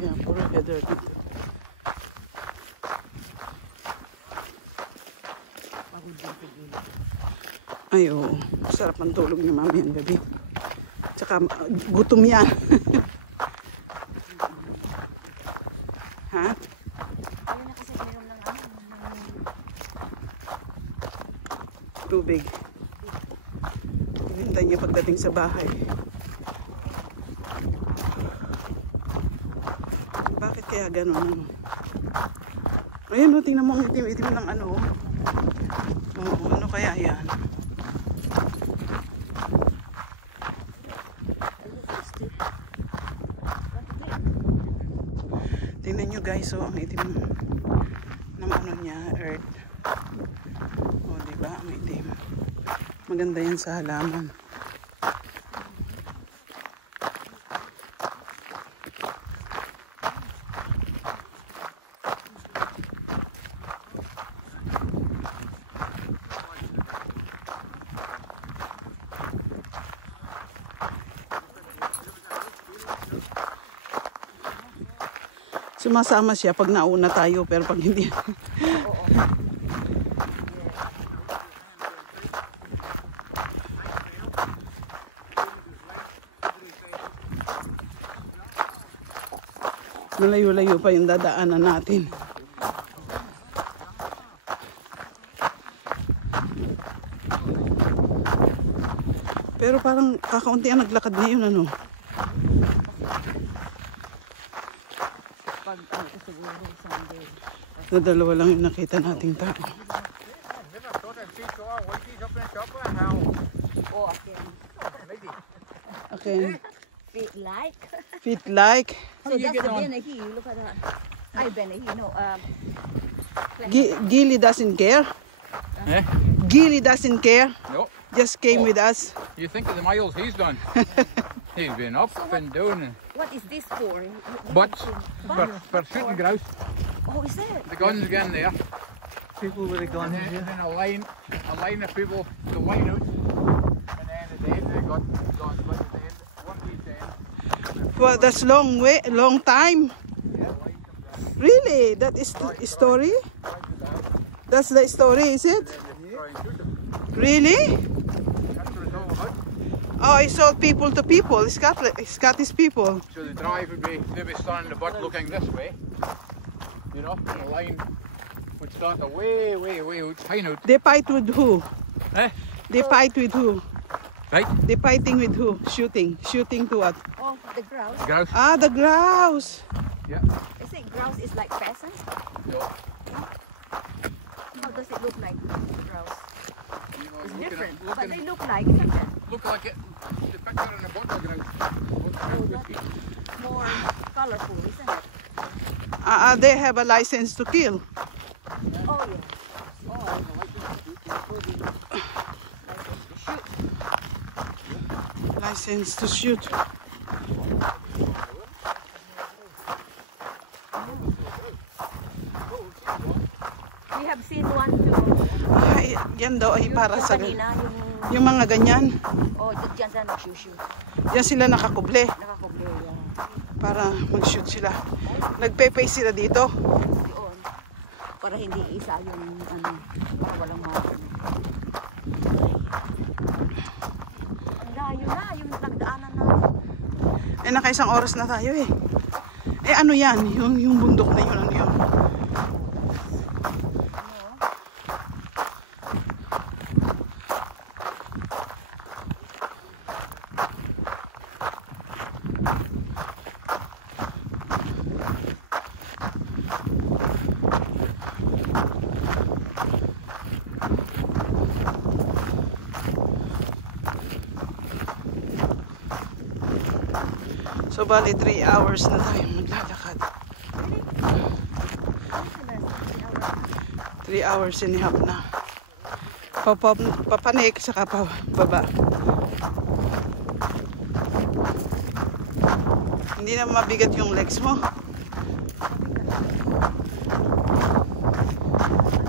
Yeah, puro heather dito. Ay, oo. Sarap ang tulog ni Mami ang gabi. Tsaka gutom yan. Ha? Tubig. Hinintay niya pagdating sa bahay. Bakit kaya ganun? Ayan o, tingnan mo ang itim-itim ng ano. Oo, ano kaya yan? Tingnan nyo guys, so ang itim ng ano niya, earth. O, diba? Ang itim. Maganda yan sa halaman. Sumasama siya pag nauna tayo, pero pag hindi. Malayo-layo pa yung dadaanan natin. Pero parang kakaunti ang naglakad ngayon, ano? Na dalawa lang yung nakita nating tao. Okay. Feet like. Feet like. So that's the Benahi. Look at that. Ay, Benahi. No. Gilly doesn't care. Eh? Gilly doesn't care. No. Just came with us. You think of the miles he's done. He's been up and down. And What is this for? butts for shooting grouse. Oh, is it? The guns again there. People with a gun. And then a line of people to line out. And then at the end they got guns. But at the end, one each end. Well, that's long time. Really? That is the story? That's the story, is it? Really? That's what it's all about. Oh, I saw people to people, Scottish people. So the drive would be, they'd be standing the butt looking this way. You know, and the line would start way out, high out. They fight with who? Eh? They fight with who? Right? They fighting with who? Shooting. Shooting to what? Oh, the grouse. Grouse. Ah, the grouse. Yeah. Is it grouse is like pheasants? So, How does it look like grouse? you know, It's looking different, at- but looking- they look like, isn't it? look like it. The picture in the bottle of grouse. More colorful, isn't it? They have a license to kill. Oh, yeah. License to shoot. We have seen one too. Ay, yan daw ay para sa Kanina, yung mga ganyan. oh, dyan sa nag-shoot. Yan sila nakakuble Nakakuble, yeah. para mag-shoot sila. Nagpe-pay sila dito. Doon. Para hindi isa yung, ano, para walang mahal. Ang layo na, yung nagdaanan na. Eh, nakaisang oras na tayo eh. Eh, ano yan? Yung bundok na yun, ano yun? So, bali 3 hours na tayo maglalakad. 3 hours and a half na. Papanik saka baba. Hindi na mabigat yung legs mo.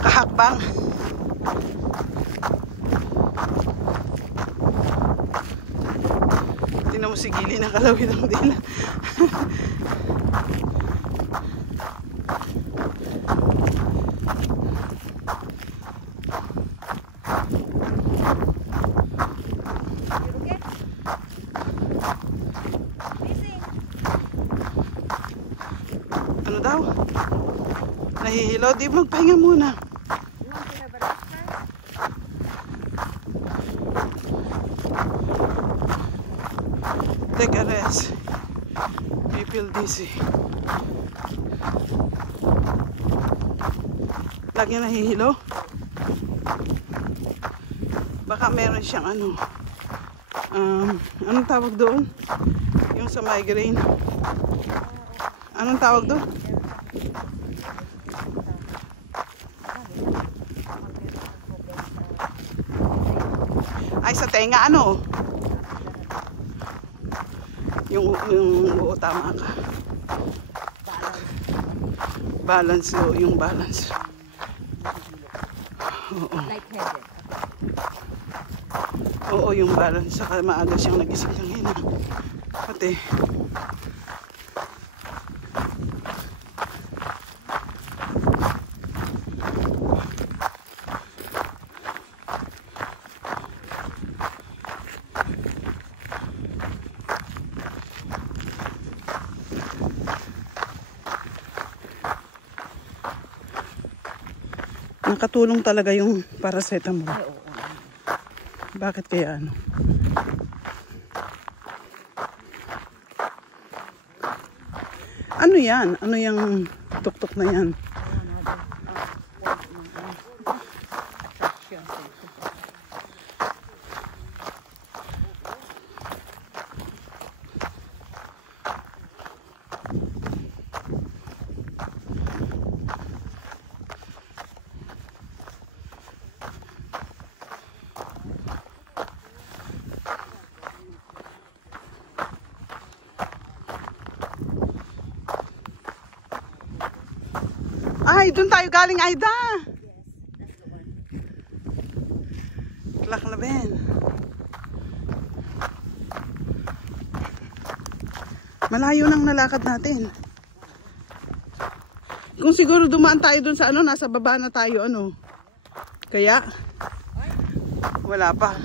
Kahakbang. Tingnan mo si Gili ng kalawin ng dila. Ano daw? Nahihilo? Di magpahinga muna. Take a rest. You feel dizzy. Lagi nahihilo? Baka meron siyang ano. Anong tawag doon? Yung sa migraine. Anong tawag doon? Ay, sa tenga ano? Yung tama ka. Balance, yung balance. Oo. Light-headed. Oo, yung balance. Saka maaga siyang nagising ng hina. Pati. Nakatulong talaga yung paracetamol. Ay, oo. Bakit kaya ano? Ano yan? Ano yung tuktok na yan? Ay, doon tayo galing, Aida. Laklaben. Malayo nang nalakad natin. Kung siguro dumaan tayo doon sa ano, nasa baba na tayo, ano. Kaya, wala pa.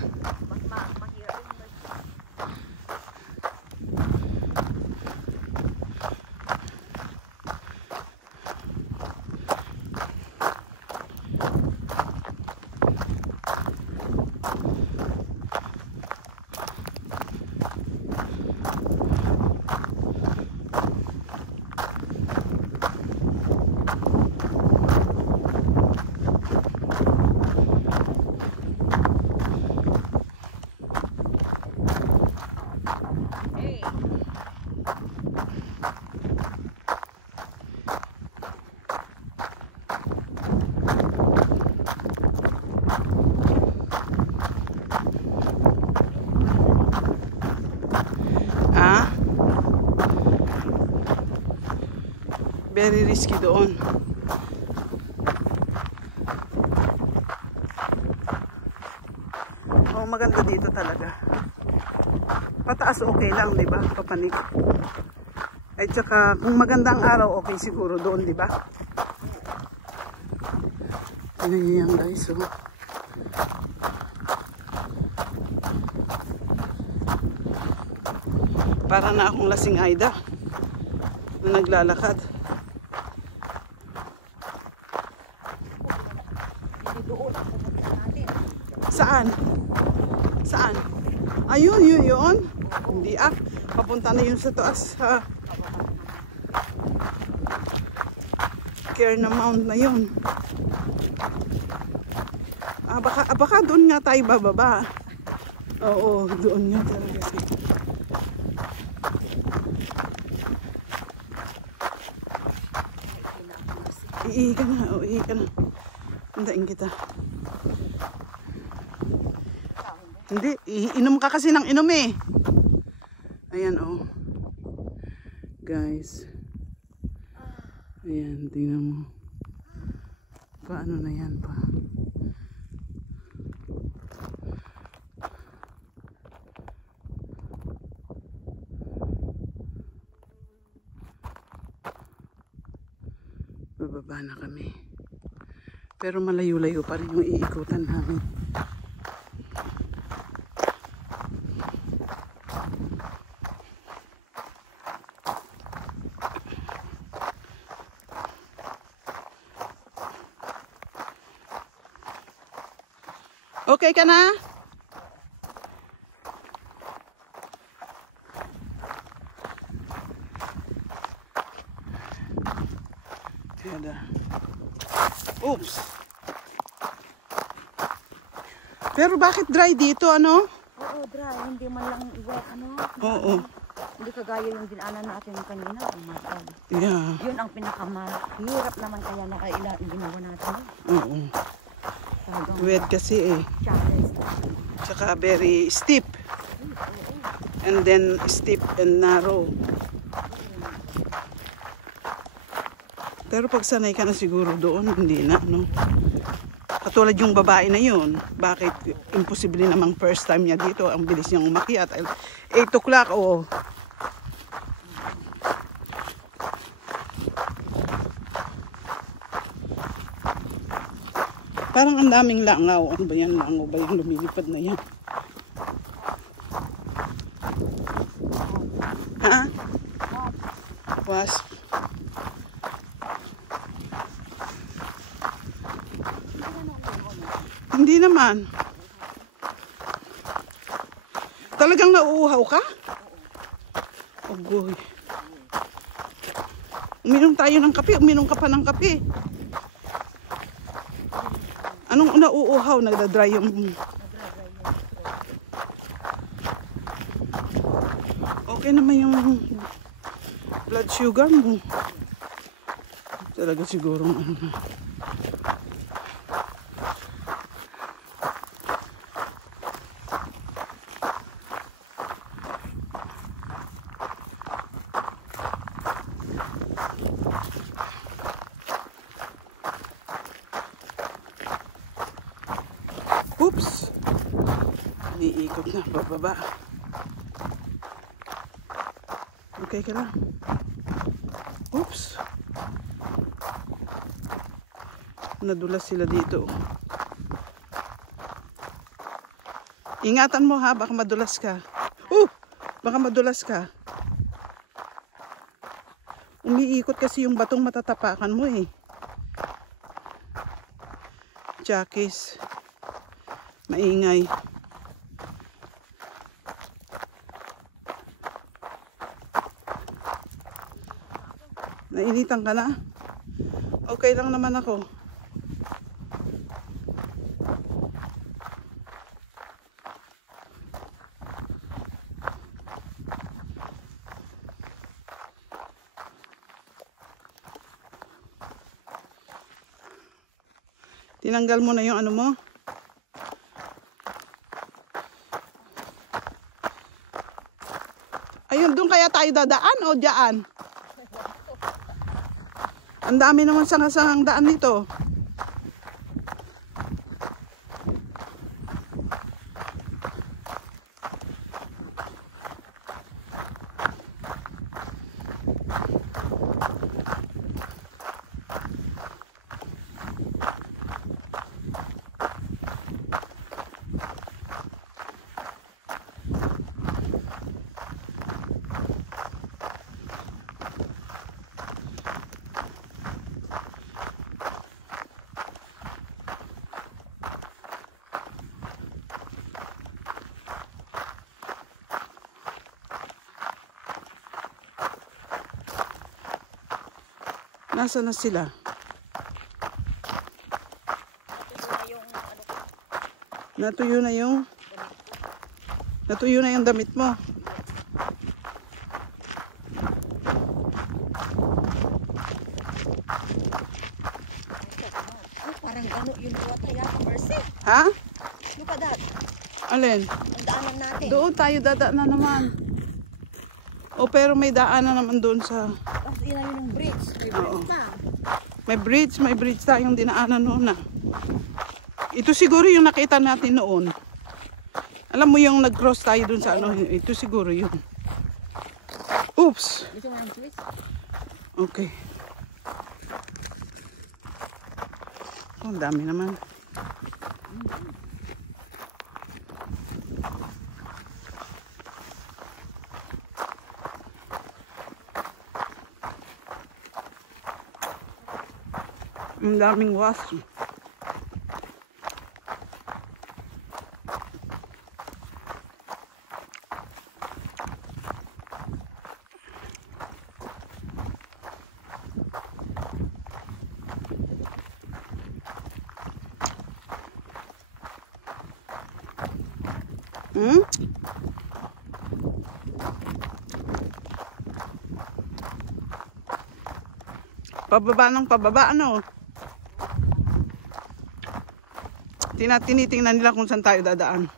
Very risky doon. Oh, maganda dito talaga. Pataas okay lang, 'di ba? Papanik. At saka kung magandang araw, okay siguro doon, 'di ba? Ano yan, guys? Oh. Para na akong lasing Aida na naglalakad. Saan? Saan? Ayun, yun. Hindi papunta na yun sa taas. Cairn Mount na yun. Baka doon nga tayo bababa. Oo, doon nga talaga. Iihi ka na. Andain kita. Hindi, inom ka kasi ng inom eh. Ayan oh. Guys. Ayan, tingnan mo. Paano na yan pa? Bababa na kami. Pero malayo-layo pa rin yung iikutan namin. Okay ka na? Tiada. Oops. Pero bakit dry dito, ano? Oo, dry. Hindi man lang wet, ano? Oo. Hindi kagaya yung dinaanan natin kanina. Oh my God. Yeah. Yun ang pinakamahirap naman kaya na ginawa natin. Oo. Wet kasi eh. Challenge. Tsaka very steep. And then steep and narrow. Pero pag sanay ka na siguro doon, hindi na, no? Katulad yung babae na yun, bakit imposible namang first time niya dito, ang bilis niyang umakyat. 8 o'clock, oh. Parang ang daming langaw. Ano ba yan? Langaw ba yung lumilipad na yan? Ha? Wasp. Hindi naman. Talagang nauuhaw ka? Oh boy. Uminom tayo ng kape. Uminom ka pa ng kape. Anong nauuhaw? Nagda-dry yung... Okay naman yung blood sugar mo. Talaga siguro ano na. Oops! Iniikot na pababa. Okay ka lang. Oops! Nadulas sila dito. Ingatan mo ha, baka madulas ka. Baka madulas ka. Umiikot kasi yung batong matatapakan mo eh. Jackies. Maingay. Nainitan ka na? Okay lang naman ako. Tinanggal mo na yung ano mo? Ayun, doon kaya tayo dadaan o dyan? Ang dami naman sangasang daan nito. Nasaan na sila? Natuyo na yung damit mo. Parang ano, yun wata yata, Mercy. Ha? Look at that. Alin? Ang daanan natin. Doon tayo dadaan na naman. O pero may daanan naman doon sa... Tapos yun yung bridge. May bridge na. May bridge tayong dinaanan noon na. Ito siguro yung nakita natin noon. Alam mo yung nag-cross tayo doon sa ano, ito siguro yun. Oops! Gusto mo ng twist? Okay. Oh, ang dami naman. Ang daming wasp. Hmm? Pababa ng pababa, ano? Tinitingnan nila kung saan tayo dadaan.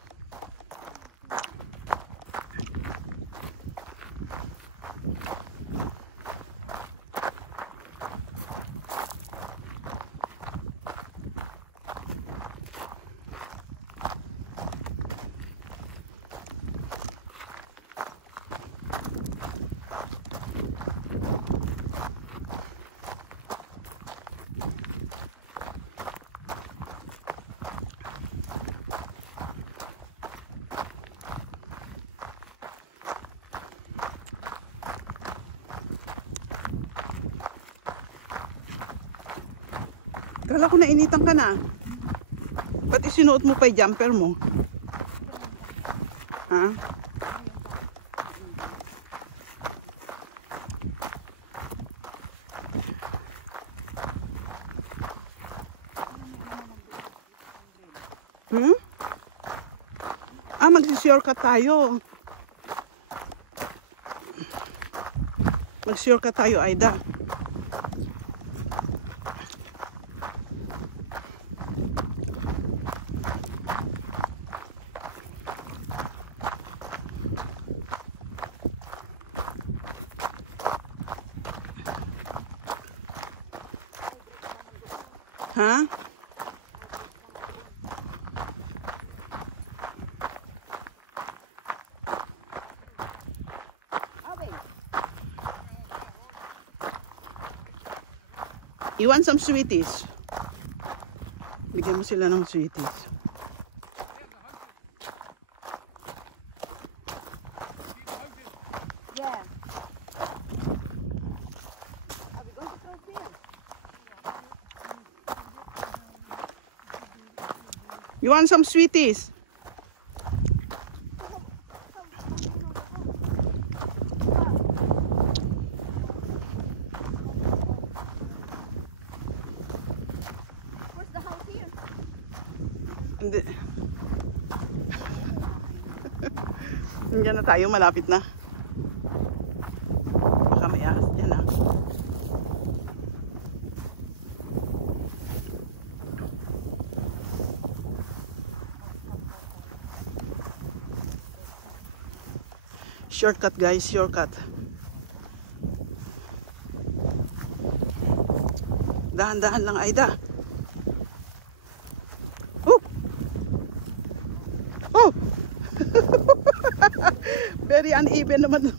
Kala ko nainitan ka na. Ba't isinuot mo pa yung jumper mo? Ha? Hmm? Mag-shortcut tayo. Mag-shortcut tayo, Aida. Ha? You want some sweeties? Bigyan mo sila ng sweeties. Yeah. Are we going to throw field? You want some sweeties? Where's the house here? Hindi. Nandiyan na tayo, malapit na. Baka may ahas dyan, ah. Shortcut guys, shortcut. Dahan-dahan lang, Aida. Oh! Oh! Very uneven naman.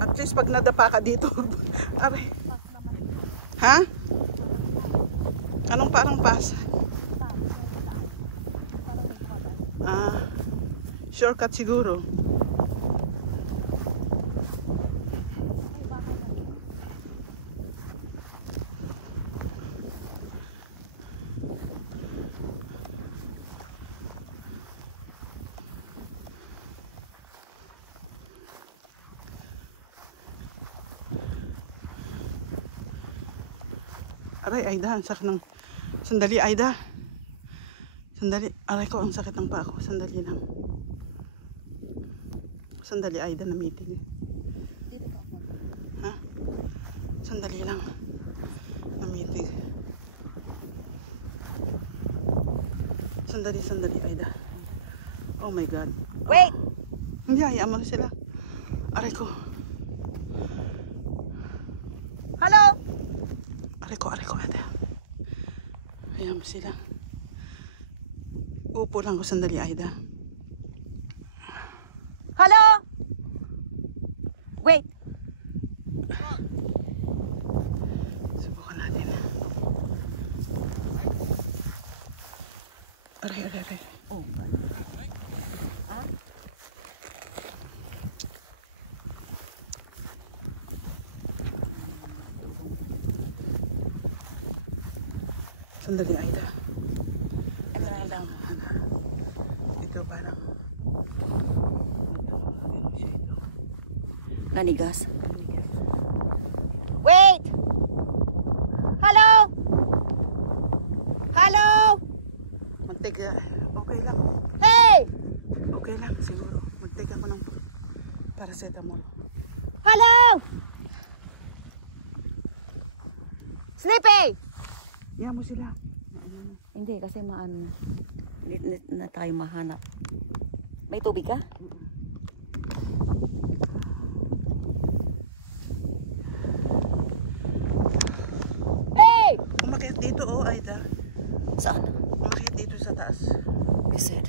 At least pag nadapa ka dito. Aray. Ha? Anong parang pass? Shortcut siguro. Aray, Aida, ang sakit ng... Sandali, Aida. Sandali. Aray ko, ang sakit ng paa ko. Sandali lang. Sandali, Aida, na meeting. Ha? Sandali lang. Na meeting. Sandali, Aida. Oh my God. Wait! Hindi, hayaan mo na sila. Aray ko. Hello? Aray ko, Aida. Hayaan mo sila. Upo lang ko sandali, Aida. Hello? Wait! Subukan natin. Aray. Oh, Sandali, Aida. Ano na lang. Ito parang... Ano siya ito? nanigas. Wait! Hello? Hello? Magteka. Okay lang. Hey! Okay lang, siguro. Magteka ko ng paracetamol. Hello? Sleepy! Yan mo sila. Hindi, kasi hindi na tayo mahanap. May tubig ka? Hey! Umakyat dito, oh, Aida. Saan? Umakyat dito sa taas. You said.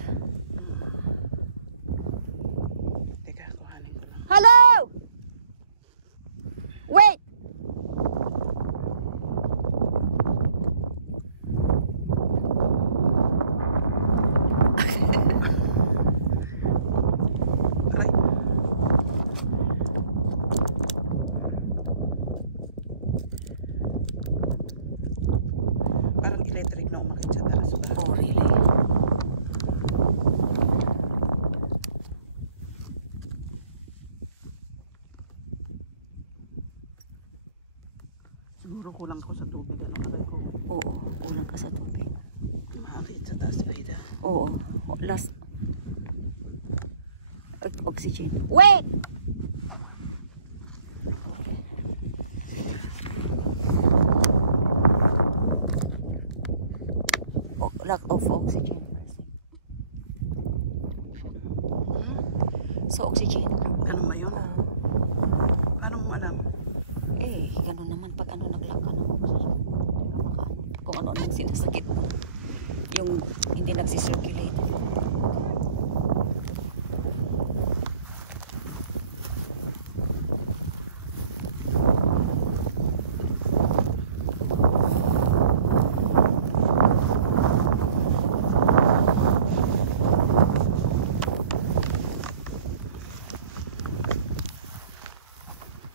Teka, kuhanin ko lang. Hello! Wait! Aray. Parang electric na umakyat sa taas ba? Oh, really? Siguro kulang ko sa tubig. Ano aray ko? Oo, kulang ka sa tubig. Umakyat sa taas, Aida. Oo, last. Oxygen. Wait! Oh, lack of oxygen. So, oxygen. Ganun ba yun? Paano mo alam? Eh, ganun naman pag nag-lack ka ng oxygen. Kung ano nang sinasakit mo. Yung hindi nagsisirculate.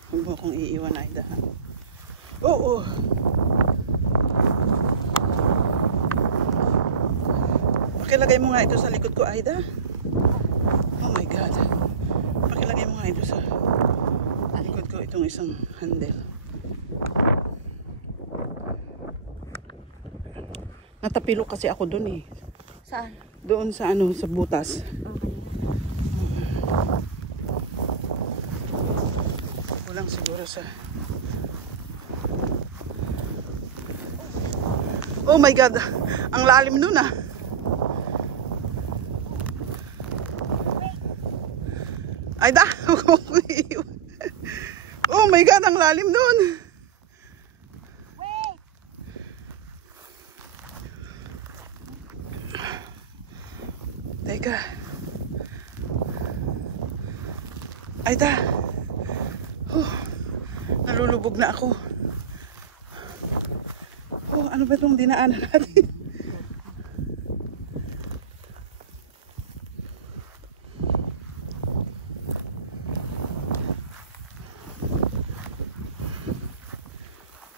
Huwag mo akong iiwan, Aida. Oo. Pakilagay mo nga ito sa likod ko, Aida. Oh my God. Pakilagay mo nga ito sa likod ko, itong isang handle. Natapilo kasi ako dun eh. Saan? Doon sa ano, sa butas. Kulang siguro sa... Oh my God! Ang lalim nun ah! Aida! Oh my God! Ang lalim nun! Wait! Teka. Aida! Oh, nalulubog na ako. Oh, ano ba itong dinaanan natin?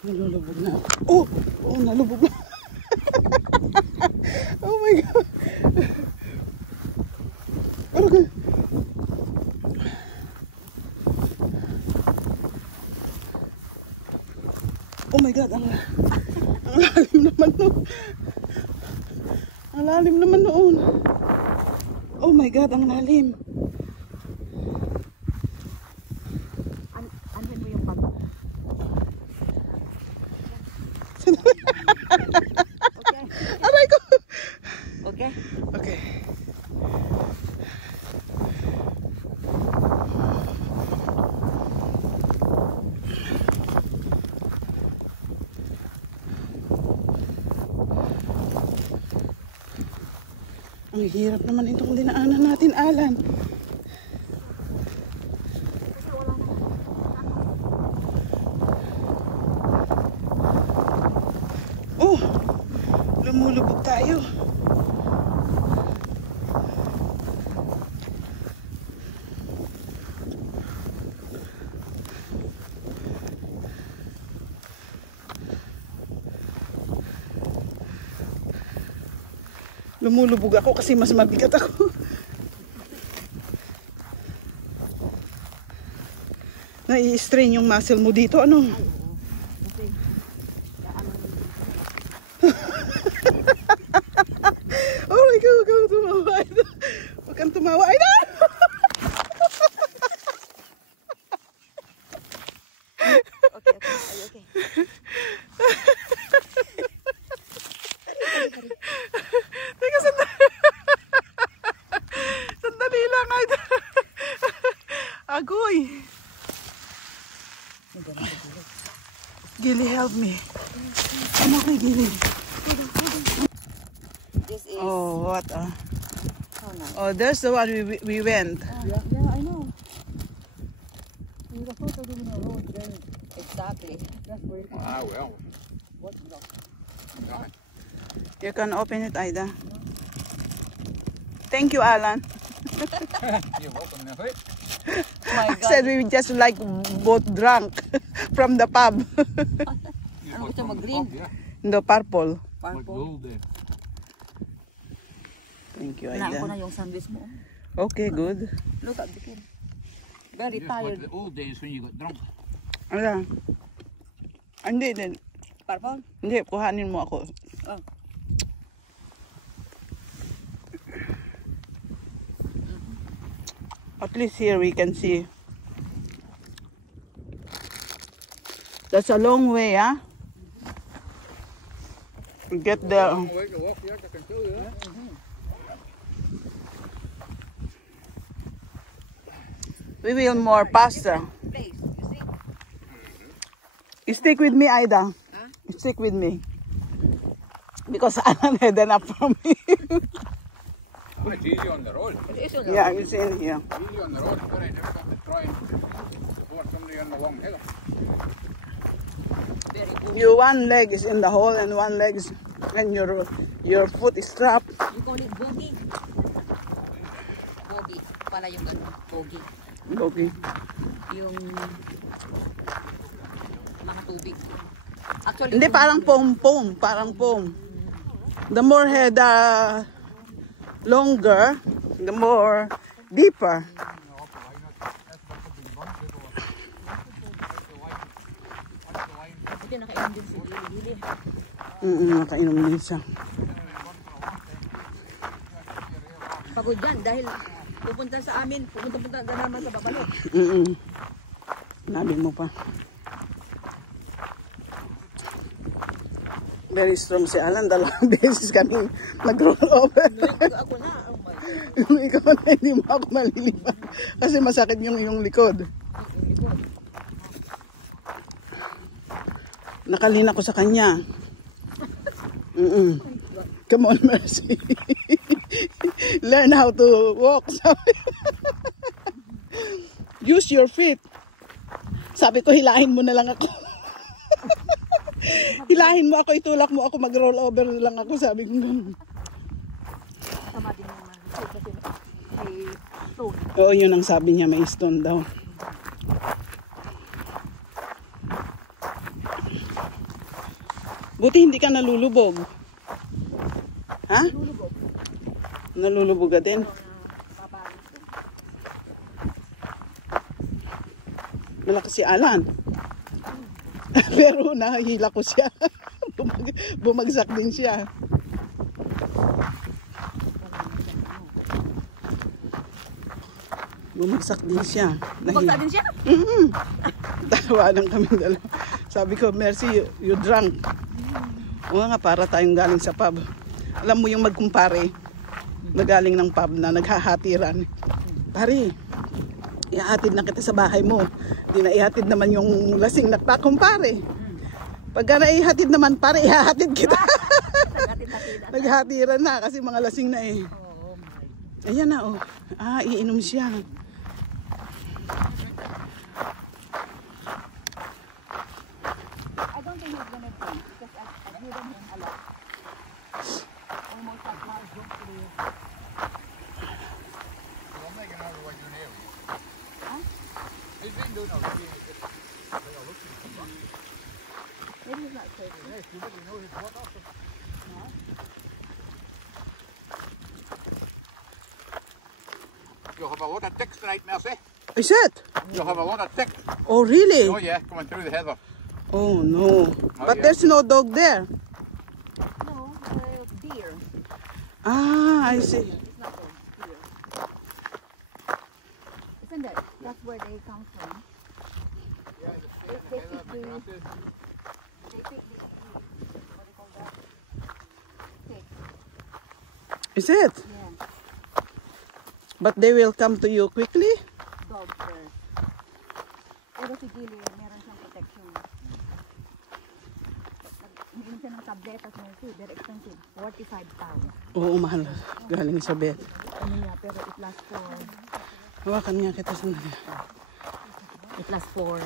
Nalulubog na ako. Oh! Oh, nalubog na. Oh my God! Ano ka? Oh my God! Ang lalim naman noon. Ang lalim naman noon. Oh my God! Ang lalim. Anhin mo yung bag. Okay. Aray ko! Okay. Ang hirap naman itong dinaanan natin, Alan. Oh, lumulubog tayo. Lumulubog ako kasi mas mabigat ako. Nai-strain yung muscle mo dito, ano? Oh my God, huwag kang tumawa. Huwag kang tumawa. Ay, na! Okay. Teka, sandali lang. Agoy. Gili, help me. Ano kay Gili? This is... Oh, what? Oh, no. Oh, there's the one we went. Yeah, I know. Exactly. Ah, well. No. You can open it, Aida. Thank you, Alan. You're welcome now, hey? My God. Said we just like both drunk from the pub. Ano gusto mo? Green? Yeah. No, purple. Like Purple? gold there. Thank you, Kinain ko na Aida. yung sandwich mo. Okay, good. Look at the kid. Very Just like tired. the old days when you got drunk. Ala. Hindi, Purple? hindi. Kuhanin mo ako. Oh. At least here we can see. That's a long way, huh? We get there. Long way to walk yet, I can tell you that. We will more faster. Place, you see? You stick with me, Aida. Huh? You stick with me. Because Alan had enough from me. Oh, it's easy on the road. It is Yeah, it's in here. Easy on the road, but I never got to try and support somebody on the long hill. very good. Your one leg is in the hole and one leg is, and your foot is trapped. You call it bogey? Bogey. Pala yung gano'n. Bogey. Okay. Yung mga tubig. Actually, Hindi, parang foam. Parang foam. The more head, longer, the more deeper. Ito nakainom din si Lili. Nakainom din siya. Pagod yan dahil pupunta sa amin, pupunta na naman sa Babalot. Nabi mo pa. Very strong si Alan. 2 beses kami nag-roll over. Ako na, oh my God. Ikaw na, hindi mo ako malilipan. Kasi masakit yung iyong likod. Nakalina ko sa kanya. Come on, Mercy. Learn how to walk. Use your feet. Sabi ko, hilahin mo na lang ako. Hilahin mo ako, itulak mo ako, mag-roll over lang ako. Sabi ko gano'n. Sama din naman. Kasi may stone. Oo, yun ang sabi niya, may stone daw. Buti hindi ka nalulubog. Ha? Lulubog. Nalulubog ka din. Malakas si Alan. Pero nahihila ko siya. Bumagsak din siya. Bumagsak din siya. Bumagsak din siya? Tawanan kami dalawa. Sabi ko, Mercy, you drunk. O nga, para tayong galing sa pub. Alam mo yung magkumpare na galing ng pub na naghahatiran. Pare, ihatid na kita sa bahay mo. Di na ihatid naman yung lasing na kumpare. Pagka na ihatid naman, pare, ihatid kita. Naghatiran na kasi mga lasing na eh. Oo, Ayan na, oh. Ah, iinom siya. I don't think he's gonna drink because I've given him a lot. Almost like my drink today. I'm making out what you're near. Huh? He's been doing all the Maybe he's not thirsty. Yes, you really know his what also. No? You'll have a lot of ticks tonight, Mercy. Is it? You'll have a lot of ticks. Oh, really? Oh yeah, coming through the heather. Oh, no. But yeah. there's no dog there. No, deer. Ah, I see. It's not a deer. Isn't it? That's where they come from. Yeah, They pick the, what do you call that? Pick. Is it? Yeah, But they will come to you quickly? dog first. Pero si Gilly, meron siyang protection. Umiinom siya ng tabletas, Mercy. Very expensive. 45 pounds. Oo, mahal. Galing sa bed. Ano niya, pero it lasts for, Hawakan niya kita sandali. it lasts for,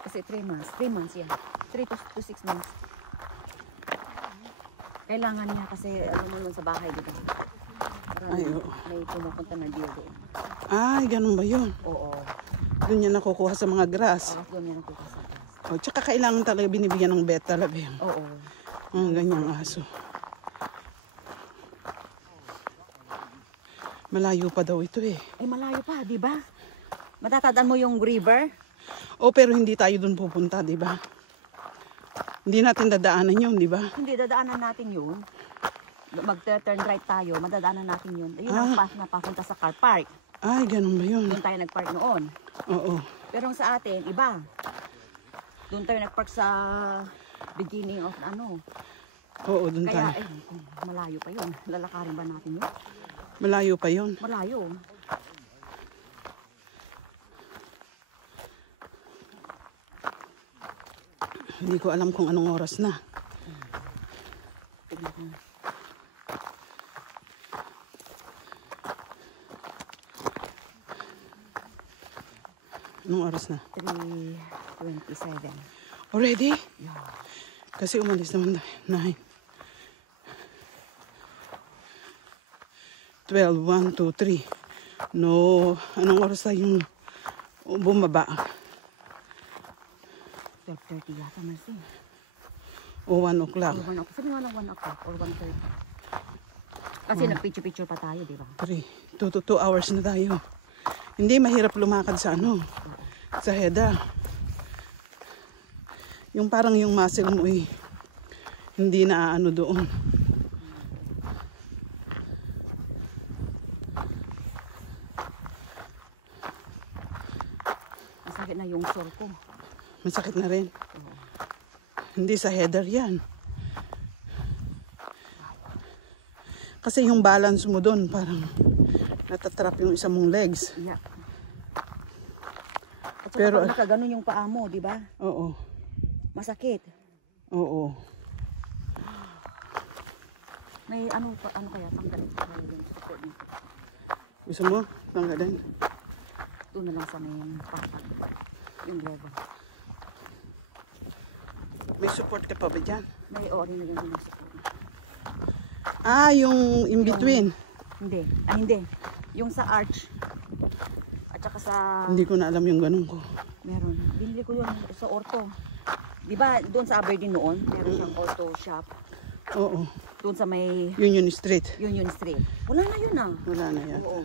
kasi 3 months. 3 months yan. 3 to 6 months. Kailangan niya kasi, alam mo nun sa bahay, di ba? Parang Ay, oo. may pumupunta na deer doon. Ay, ganun ba yun? Oo. Doon niya nakukuha sa mga grass. Tapos doon niya nagkukasal. O, tsaka kailangan talaga binibigyan ng bed talaga yan. Oo. Ang ganyang aso. Malayo pa daw ito eh. Ay, malayo pa, di ba? Matatandaan mo yung river? O, pero hindi tayo doon pupunta, di ba? Hindi natin dadaanan yun, di ba? Hindi, dadaanan natin yun. Mag-turn right tayo, madadaanan natin yun. Yun ang path na papunta sa car park. Ay, ganun ba yun? Doon tayo nag-park noon. Oo. Pero sa atin, iba. Doon tayo nag-park sa beginning of ano. Oo, doon Kaya, tayo. malayo pa yun. Lalakarin ba natin yun? Malayo pa yun. Malayo. Hindi ko alam kung anong oras na. Tignan ko. Anong oras na? 3:27. Already? Yeah. Kasi umalis naman tayo. 9. 12, 1, 2, 3. No, anong oras tayong bumaba? 12:30 yata, Mercy. O 1 o'clock. Or 1 o'clock. Sabi nga lang 1 o'clock or 1:30. Kasi nag-picture-picture pa tayo, di ba? 3, 2 hours na tayo. Hindi mahirap lumakad sa ano, sa Heda. Yung parang yung muscle mo eh, hindi na ano doon. Masakit na yung sore ko. Masakit na rin. Hindi sa header yan. Kasi yung balance mo doon, parang natatrap yung isa mong legs. Yeah. At saka Pero- pag nakaganon yung paa mo, di ba? Oo. Masakit. Oo. May ano kaya tanggalin ko yung support nito. Gusto mo? Tanggalin. Doon na lang sa may patag. Yung level. May support ka pa ba dyan? May ori na yung support. Ah, yung in between. Hindi. Hindi. Yung sa arch. At saka sa... Hindi ko na alam yung ganun ko. Meron. Binili ko yun sa orto. Di ba doon sa Aberdeen noon, meron siyang orto shop. Oo. Doon sa may Union Street. Union Street. Wala na yun ah. Wala na yan. Oo.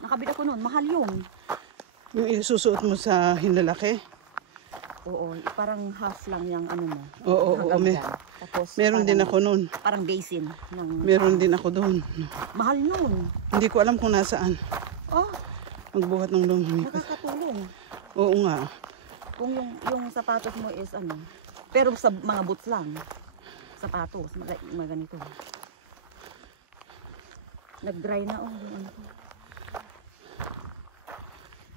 Nakabili ko noon. Mahal yun. Yung isusuot mo sa hinlalaki. Oo. Parang half lang yung ano mo. Oo, hanggang may- dyan. Tapos Meron din ako noon. Parang basin. Ng, Meron din ako doon. mahal nun. Hindi ko alam kung nasaan. Oh, Magbuhat ng lumipas. nakakatulong. Oo nga. Kung yung sapatos mo is ano. Pero sa mga boots lang. Sapatos. Mga ganito. Nag-dry na yung ano ko.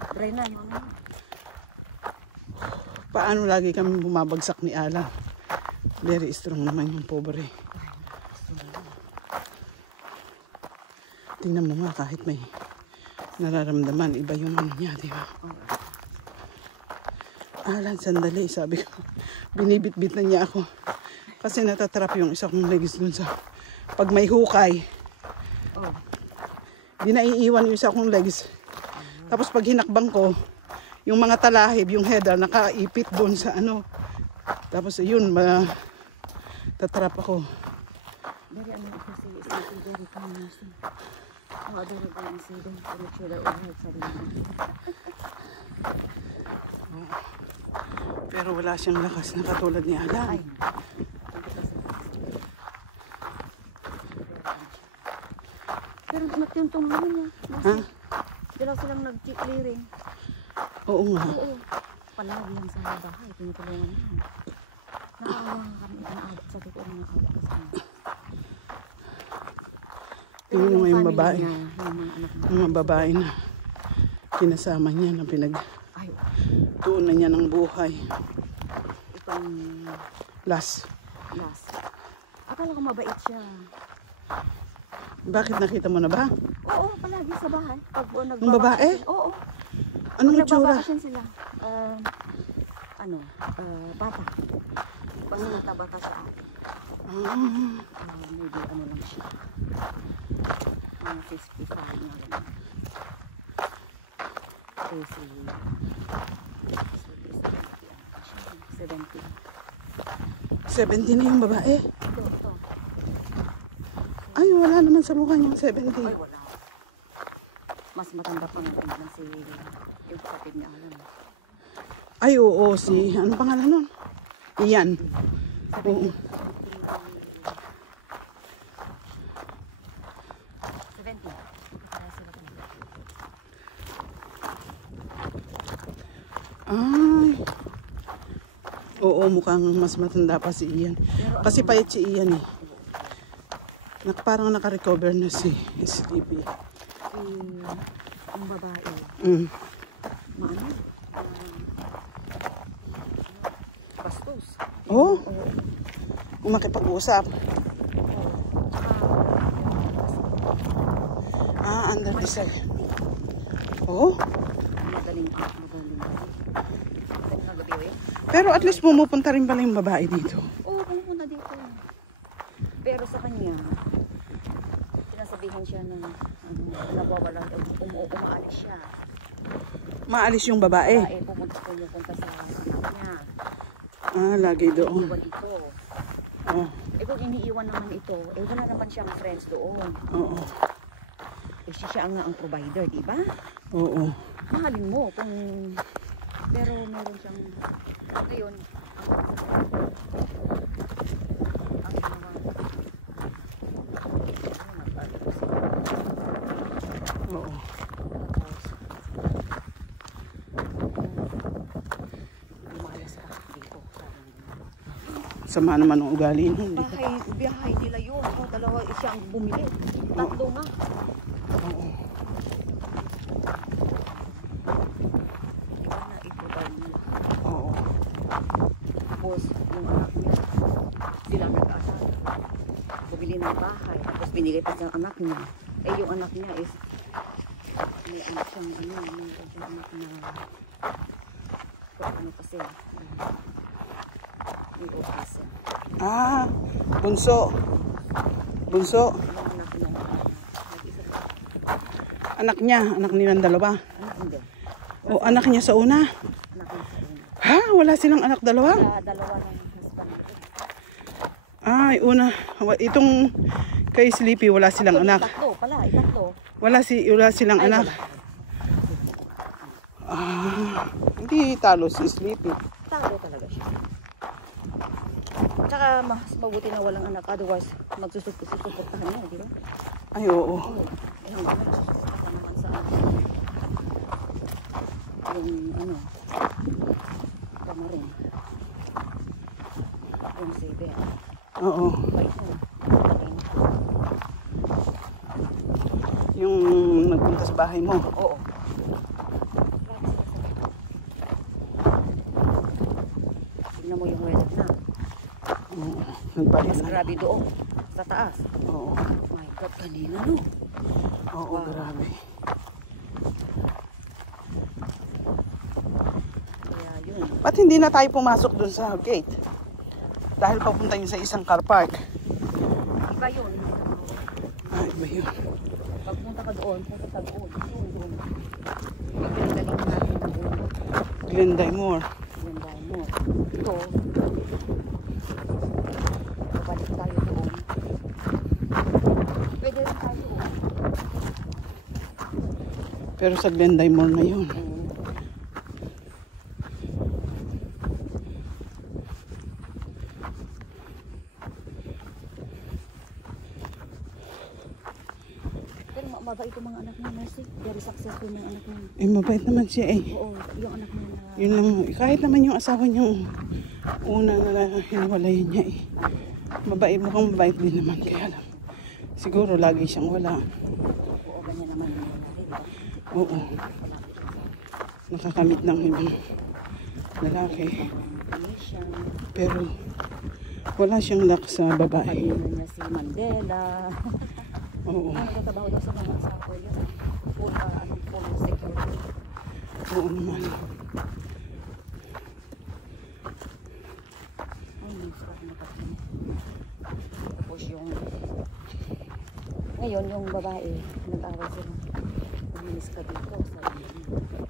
Dry na yung ano. Paano lagi kami bumabagsak ni Alan? Very strong naman yung pobre. Tingnan mo nga kahit may nararamdaman, iba yung ano niya, di ba? Alan, sandali, sabi ko. Binibit-bit na niya ako. Kasi natatrap yung isa kong legs dun sa pag may hukay. Di naiiwan yung isa kong legs. Tapos pag hinakbang ko, yung mga talahib, yung header, nakaipit dun sa ano. Tapos yun, tatrap ako. Dari ano kasi isipin dari kamusi. Oh, dari pa ang sidong pagtsura ulit sa rin. Pero wala siyang lakas na katulad ni Alan. Pero nagtuntong naman niya. Ha? Dalaw silang nag-clearing. Oo nga. Oo. Palagi lang sa bahay. Tinutulungan niya. Naawa kami. Naabot sa totoo ng awa ko sa kanya. Tingnan mo yung babae. Niya, yung mga anak niya. Yung mga babae na kinasama niya na pinagtuunan niya ng buhay. Itong Last. Akala ko mabait siya. Bakit nakita mo na ba? Oo, palagi sa bahay. Pag Yung babae? Oo. Anong Pag itsura? nagbabakasyon sila. Bata. Basta bata siya. Maybe ano lang siya. Mga 65 na lang. Kasi 70. 70 na yung babae. Ito. Ay, wala naman sa mukha niyang 70. Ay, wala. Mas matanda pa nga si yung kapatid niya Alan. Ay, oo, si, ano pangalan nun? Iyan. Oo. 70. Ay. Oo, mukhang mas matanda pa si Ian. Kasi payat si Ian eh. Parang naka-recover na si Sleepy. Ang babae. Maano? Bastos. Oh? Kung makipag-usap. Under the cell. Oh? Magaling. Pero at least pumupunta rin pala yung babae dito. Oo, pumupunta dito. Pero sa kanya, sinasabihan siya ng nagwawala, umaalis siya. Maalis yung babae. Pumunta sa anak niya. Lagi doon. Iniiwan ito. Oh. Kung iniiwan naman ito, wala naman siyang friends doon. Oo. Siya nga ang provider, di ba? Oo. Mahalin mo kung... Pero meron siyang... Ngayon, Oo. Sama naman ang ugali nun. Biyahe nila yun. Dalawa siyang bumili. Tatlo nga. Oo. Oo. Tapos yung anak niya, sila nag-asal. Bumili ng bahay. Tapos binigay pa siyang anak niya. Yung anak niya is may anak siyang may anak na kasi may autism. Bunso. Bunso. Anak niya, anak nilang dalawa. O anak niya sa una. Ha? Wala silang anak dalawa? Dalawa ng husband. Ay, una. Itong kay Sleepy, wala silang anak. Itatlo pala, itatlo. Wala silang anak. Hindi talo si Sleepy. Talo talaga siya. Tsaka mas mabuti na walang anak. Otherwise, magsusuportahan niya, di ba? Ay, oo. Yung nagsusuportahan naman sa yung kamarin. Yung saber. Oo. Yung nagpunta sa bahay mo. Oo. Tignan mo yung weather na. Oo. Nagpalit Mas na. grabe doon. Sa taas. Oo. My God, kanina no. Oo, grabe. Kaya yun. Ba't hindi na tayo pumasok dun sa gate? Dahil papunta yun sa isang car park. Iba yun. Ay, ba yun? Pag punta ka doon, punta ka doon. Doon. Galing natin na doon. Glendymore. Yan dahil mo. Ito. Babalik tayo doon. Pwede rin tayo doon. Pero sa Glendymore na yun. Pero mabait yung mga anak niya, Mercy. Very successful yung anak niya. Eh, mabait naman siya eh. Oo, yung anak niya na... Yun lang, kahit naman yung asawa niyang una na hinawalayan niya eh. Mabait, mukhang mabait din naman, kaya lang. Siguro lagi siyang wala. Oo, ganyan naman yung lalaki, diba? Oo. Nakakamit ng ibang lalaki. Mission. Pero wala siyang luck sa babae. Pagino niya si Mandela. Oo. Ano nagtatrabaho daw sa mga asawa yun? Full, full security. Oo naman. Ay, minsan nakapin. Tapos yung... Ngayon, yung babae, nag-away sila. Uminis ka dito.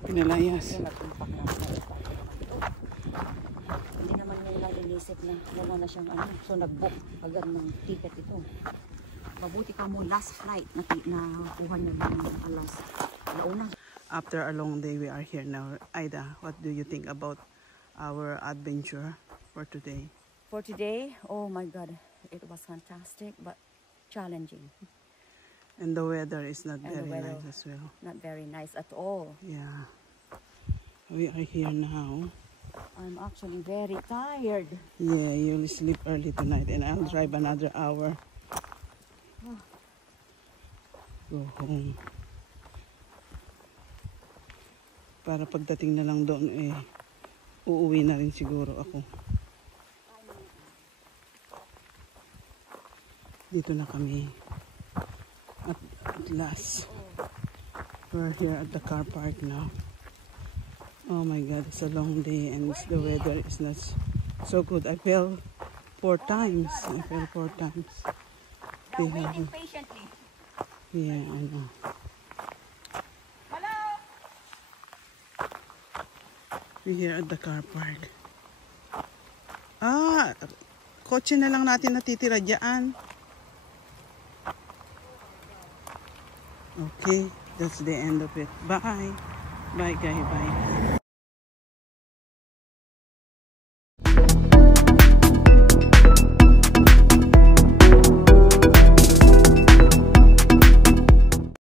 Pinalayas. Yung nag-impact na hindi naman nila inisip na wala na siyang ano. So, nag-book agad ng ticket ito. Mabuti ka mo last flight na kuha niya ng alas. Launa. After a long day, we are here now. Aida, what do you think about our adventure for today? For today, oh my God, it was fantastic but challenging. And the weather is not And the very weather. nice as well. Not very nice at all. Yeah. We are here now. I'm actually very tired. Yeah, you'll sleep early tonight and I'll drive another hour. Go home. Para pagdating na lang doon eh, uuwi na rin siguro ako. Dito na kami. At last, we're here at the car park now. Oh my God, it's a long day and the weather is not so good. I fell 4 times. I fell 4 times. Now waiting patiently. Yeah, I know. Hello? We're here at the car park. Ah, kotse na lang natin natitira dyan. Okay, that's the end of it. Bye. Bye, guys. Bye.